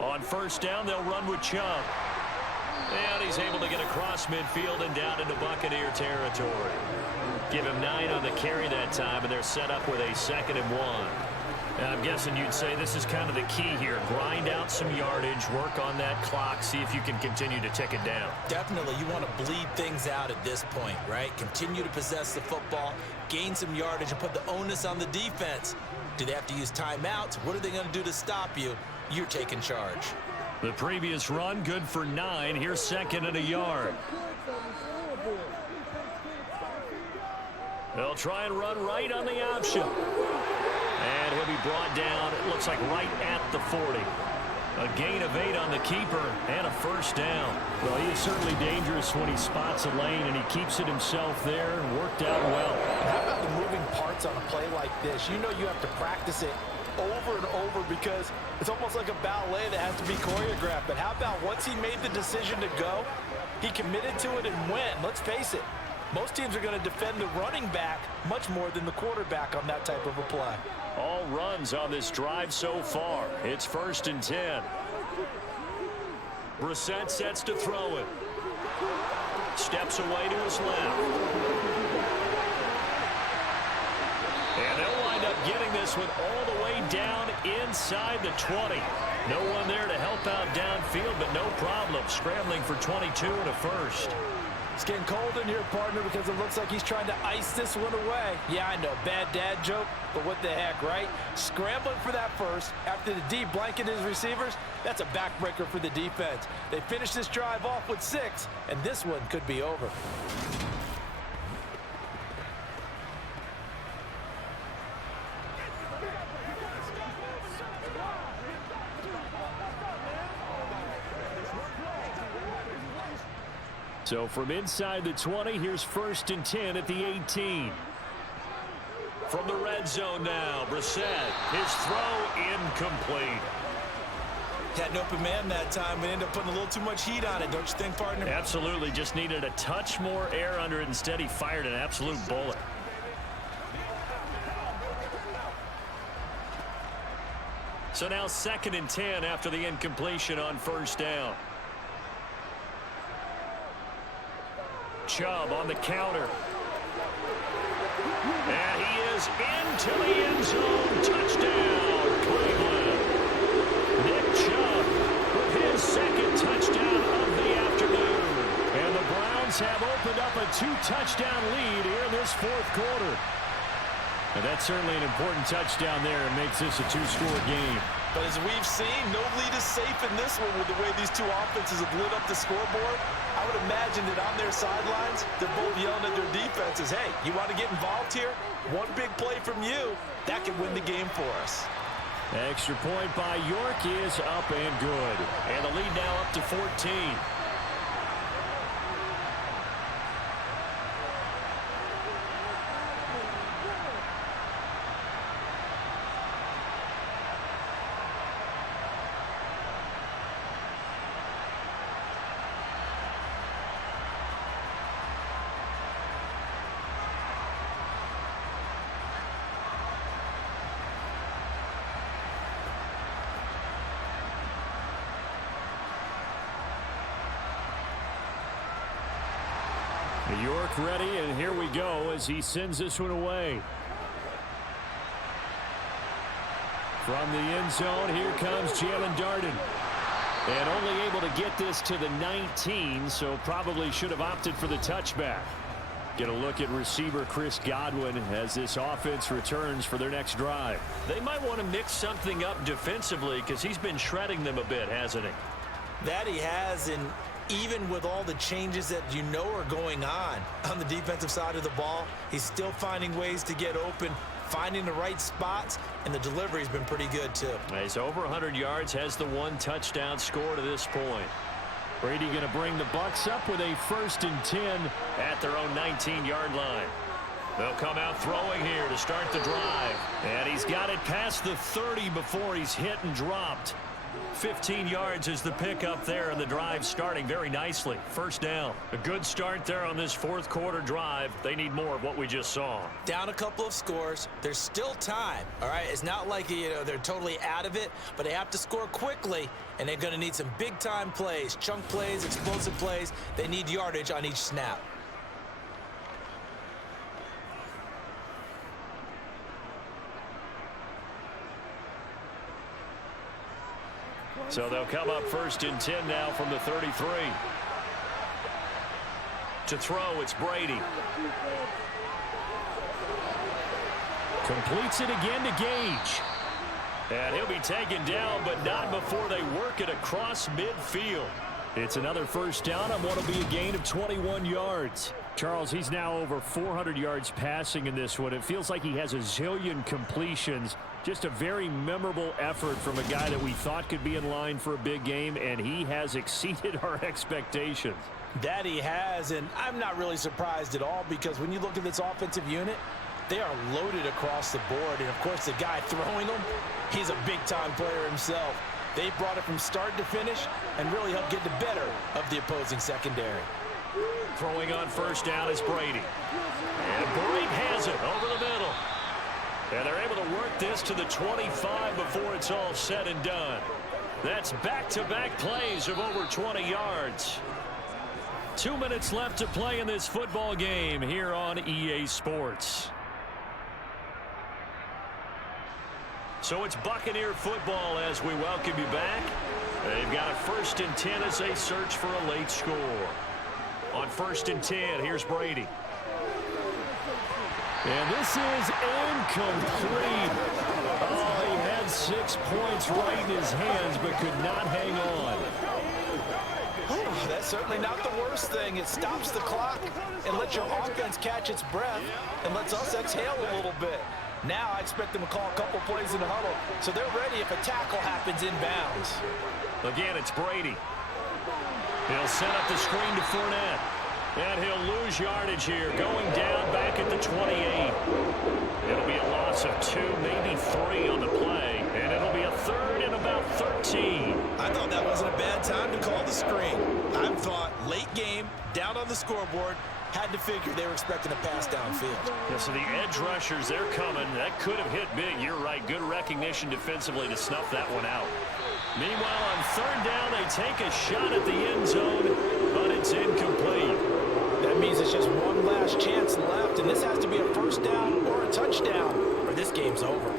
On 1st down, they'll run with Chubb. And he's able to get across midfield and down into Buccaneer territory. Give him 9 on the carry that time, and they're set up with a 2nd and 1. And I'm guessing you'd say this is kind of the key here. Grind out some yardage, work on that clock, see if you can continue to tick it down. Definitely, you want to bleed things out at this point, right? Continue to possess the football, gain some yardage, and put the onus on the defense. Do they have to use timeouts? What are they going to do to stop you? You're taking charge. The previous run, good for 9. Here's 2nd and a yard. They'll try and run right on the option. And he'll be brought down, it looks like right at the 40. A gain of 8 on the keeper and a 1st down. Well, he is certainly dangerous when he spots a lane, and he keeps it himself there and worked out well. How about the moving parts on a play like this? You know you have to practice it over and over because it's almost like a ballet that has to be choreographed. But how about once he made the decision to go, he committed to it and went. Let's face it, most teams are going to defend the running back much more than the quarterback on that type of a play. All runs on this drive so far. It's 1st and 10. Brissett sets to throw it. Steps away to his left. And they'll wind up getting this one all the way down inside the 20. No one there to help out downfield, but no problem. Scrambling for 22 and a 1st. It's getting cold in here, partner, because it looks like he's trying to ice this one away. Yeah, I know, bad dad joke, but what the heck, right? Scrambling for that 1st after the D blanket his receivers, that's a backbreaker for the defense. They finish this drive off with 6, and this one could be over. So from inside the 20, here's 1st and 10 at the 18. From the red zone now, Brissett, his throw incomplete. Had an open man that time, but ended up putting a little too much heat on it. Don't you think, partner? Absolutely. Just needed a touch more air under it. Instead, he fired an absolute bullet. So now 2nd and 10 after the incompletion on first down. Chubb on the counter. And he is into the end zone. Touchdown, Cleveland. Nick Chubb with his 2nd touchdown of the afternoon. And the Browns have opened up a 2-touchdown lead here in this 4th quarter. And that's certainly an important touchdown there. It makes this a 2-score game. But as we've seen, no lead is safe in this one with the way these two offenses have lit up the scoreboard. I would imagine that on their sidelines, they're both yelling at their defenses, hey, you want to get involved here? One big play from you, that could win the game for us. Extra point by York is up and good. And the lead now up to 14. York ready, and here we go as he sends this one away. From the end zone, here comes Jalen Darden. And only able to get this to the 19, so probably should have opted for the touchback. Get a look at receiver Chris Godwin as this offense returns for their next drive. They might want to mix something up defensively because he's been shredding them a bit, hasn't he? That he has, and even with all the changes that you know are going on the defensive side of the ball, he's still finding ways to get open, finding the right spots, and the delivery's been pretty good too. He's over 100 yards, has the 1 touchdown score to this point. Brady going to bring the Bucs up with a 1st and 10 at their own 19-yard line. They'll come out throwing here to start the drive. And he's got it past the 30 before he's hit and dropped. 15 yards is the pickup there, and the drive starting very nicely. 1st down. A good start there on this 4th quarter drive. They need more of what we just saw. Down a couple of scores. There's still time, all right? It's not like, they're totally out of it, but they have to score quickly, and they're going to need some big-time plays, chunk plays, explosive plays. They need yardage on each snap. So they'll come up 1st and 10 now from the 33. To throw, it's Brady. Completes it again to Gage. And he'll be taken down, but not before they work it across midfield. It's another 1st down on what will be a gain of 21 yards. Charles, he's now over 400 yards passing in this one. It feels like he has a zillion completions. Just a very memorable effort from a guy that we thought could be in line for a big game, and he has exceeded our expectations. That he has, and I'm not really surprised at all because when you look at this offensive unit, they are loaded across the board. And, of course, the guy throwing them, he's a big-time player himself. They brought it from start to finish and really helped get the better of the opposing secondary. Throwing on 1st down is Brady. And Brady has it over the middle. And they're able to work this to the 25 before it's all said and done. That's back-to-back plays of over 20 yards. 2 minutes left to play in this football game here on EA Sports. So it's Buccaneer football as we welcome you back. They've got a 1st and 10 as they search for a late score. On 1st and 10, here's Brady. And this is incomplete. Oh, he had 6 points right in his hands, but could not hang on. That's certainly not the worst thing. It stops the clock and lets your offense catch its breath and lets us exhale a little bit. Now I expect them to call a couple plays in the huddle, so they're ready if a tackle happens inbounds. Again, it's Brady. He'll set up the screen to Fournette. And he'll lose yardage here. Going down back back at the 28. It'll be a loss of 2, maybe 3 on the play, and it'll be a third and about 13. I thought that wasn't a bad time to call the screen. I thought late game, down on the scoreboard, had to figure they were expecting a pass downfield. Yeah, so the edge rushers, they're coming. That could have hit big. You're right. Good recognition defensively to snuff that one out. Meanwhile, on third down, they take a shot at the end zone, but it's incomplete. That means it's just one last chance left, and this has to be a first down or a touchdown, or this game's over.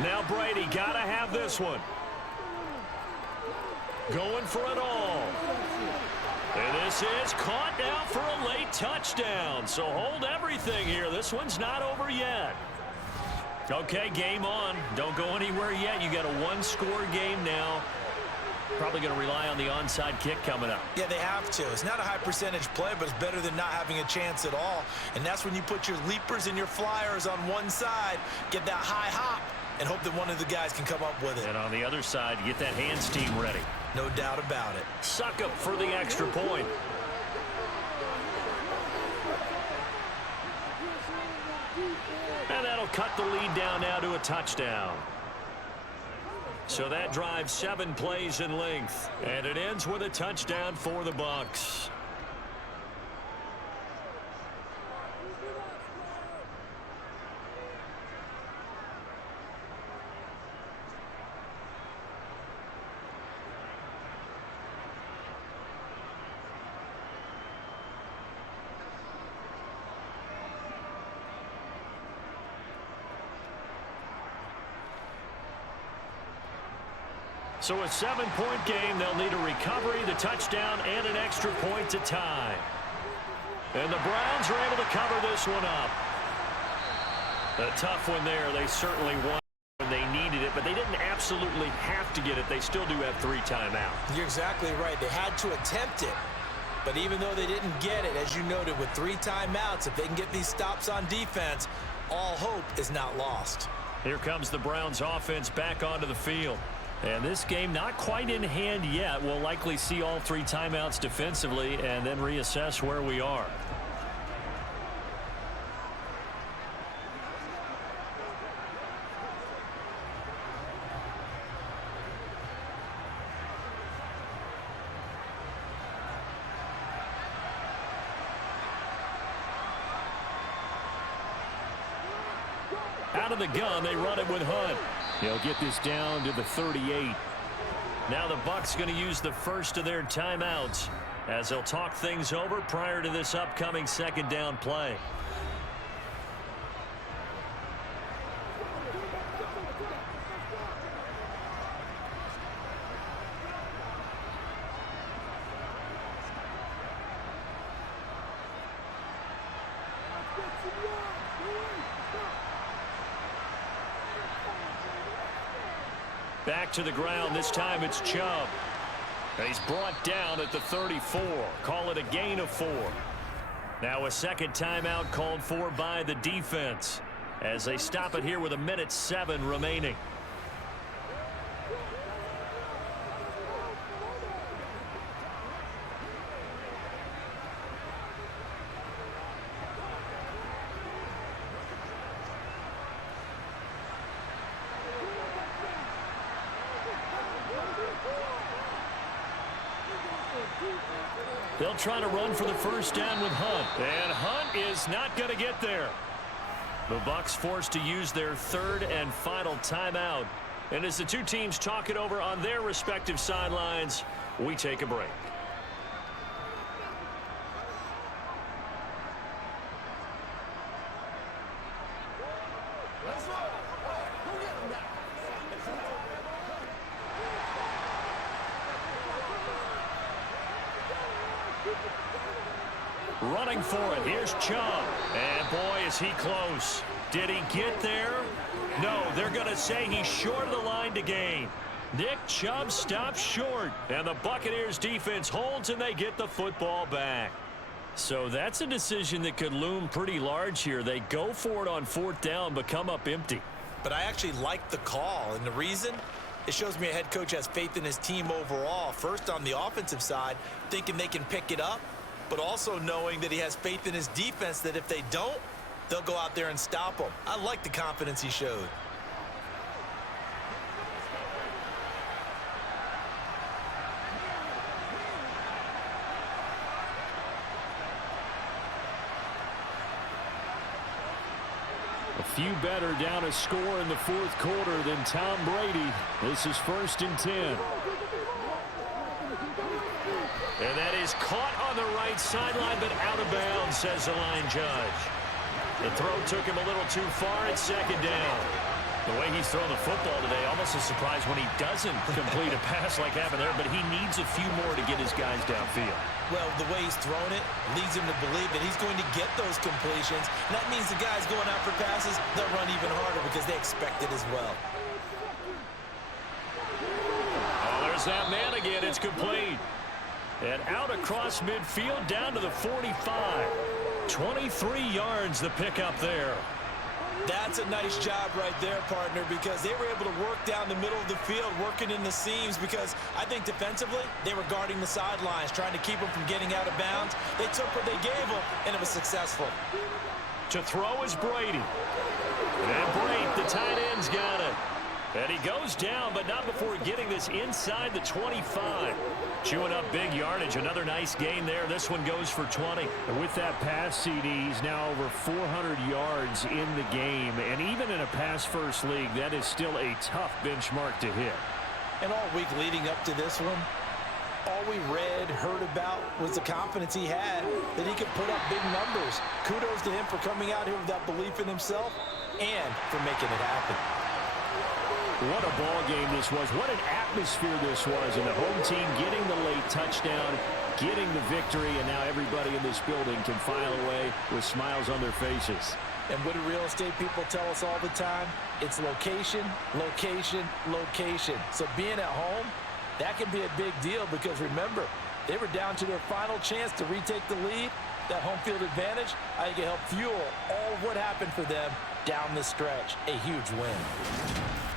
Now Brady got to have this one. Going for it all. And this is caught now for a late touchdown. So hold everything here. This one's not over yet. Okay, game on. Don't go anywhere yet. You got a one-score game now. Probably going to rely on the onside kick coming up. Yeah, they have to. It's not a high percentage play, but it's better than not having a chance at all. And that's when you put your leapers and your flyers on one side, get that high hop, and hope that one of the guys can come up with it. And on the other side, get that hands team ready. No doubt about it. Suck up for the extra point. And that'll cut the lead down now to a touchdown. So that drives 7 plays in length. And it ends with a touchdown for the Bucs. So a 7-point game. They'll need a recovery, the touchdown, and an extra point to tie. And the Browns are able to cover this one up. A tough one there. They certainly won when they needed it, but they didn't absolutely have to get it. They still do have 3 timeouts. You're exactly right. They had to attempt it. But even though they didn't get it, as you noted, with 3 timeouts, if they can get these stops on defense, all hope is not lost. Here comes the Browns offense back onto the field. And this game not quite in hand yet. We'll likely see all 3 timeouts defensively and then reassess where we are. Out of the gun, they run it with Hunt. He'll get this down to the 38. Now the Bucs going to use the first of their timeouts as they'll talk things over prior to this upcoming second down play. Back to the ground. This time it's Chubb. He's brought down at the 34. Call it a gain of 4. Now a second timeout called for by the defense as they stop it here with 1:07 remaining. They'll try to run for the first down with Hunt. And Hunt is not going to get there. The Bucs forced to use their third and final timeout. And as the two teams talk it over on their respective sidelines, we take a break. Running for it. Here's Chubb. And boy, is he close. Did he get there? No, they're going to say he's short of the line to gain. Nick Chubb stops short. And the Buccaneers defense holds and they get the football back. So that's a decision that could loom pretty large here. They go for it on 4th down but come up empty. but I actually like the call. And the reason? It shows me a head coach has faith in his team overall. First, on the offensive side, thinking they can pick it up, but also knowing that he has faith in his defense that if they don't, they'll go out there and stop them. I like the confidence he showed. A few better down a score in the fourth quarter than Tom Brady. This is 1st and 10. And that is caught on the right sideline, but out of bounds, says the line judge. The throw took him a little too far at 2nd down. The way he's thrown the football today, almost a surprise when he doesn't complete a pass like happened there, but he needs a few more to get his guys downfield. Well, the way he's thrown it leads him to believe that he's going to get those completions. And that means the guys going out for passes, they'll run even harder because they expect it as well. Oh, there's that man again. It's complete. And out across midfield down to the 45. 23 yards the pickup there. That's a nice job right there, partner, because they were able to work down the middle of the field, working in the seams, because I think defensively they were guarding the sidelines, trying to keep them from getting out of bounds. They took what they gave them, and it was successful. To throw is Brady. And Brady, the tight end's got it. And he goes down, but not before getting this inside the 25. Chewing up big yardage. Another nice gain there. This one goes for 20. And with that pass, CD, he's now over 400 yards in the game. And even in a pass-first league, that is still a tough benchmark to hit. And all week leading up to this one, all we read, heard about was the confidence he had that he could put up big numbers. Kudos to him for coming out here with that belief in himself and for making it happen. What a ball game this was. What an atmosphere this was. And the home team getting the late touchdown, getting the victory, and now everybody in this building can file away with smiles on their faces. And what do real estate people tell us all the time? It's location, location, location. So being at home, that can be a big deal because remember, they were down to their final chance to retake the lead. That home field advantage, I think it helped fuel all of what happened for them down the stretch. A huge win.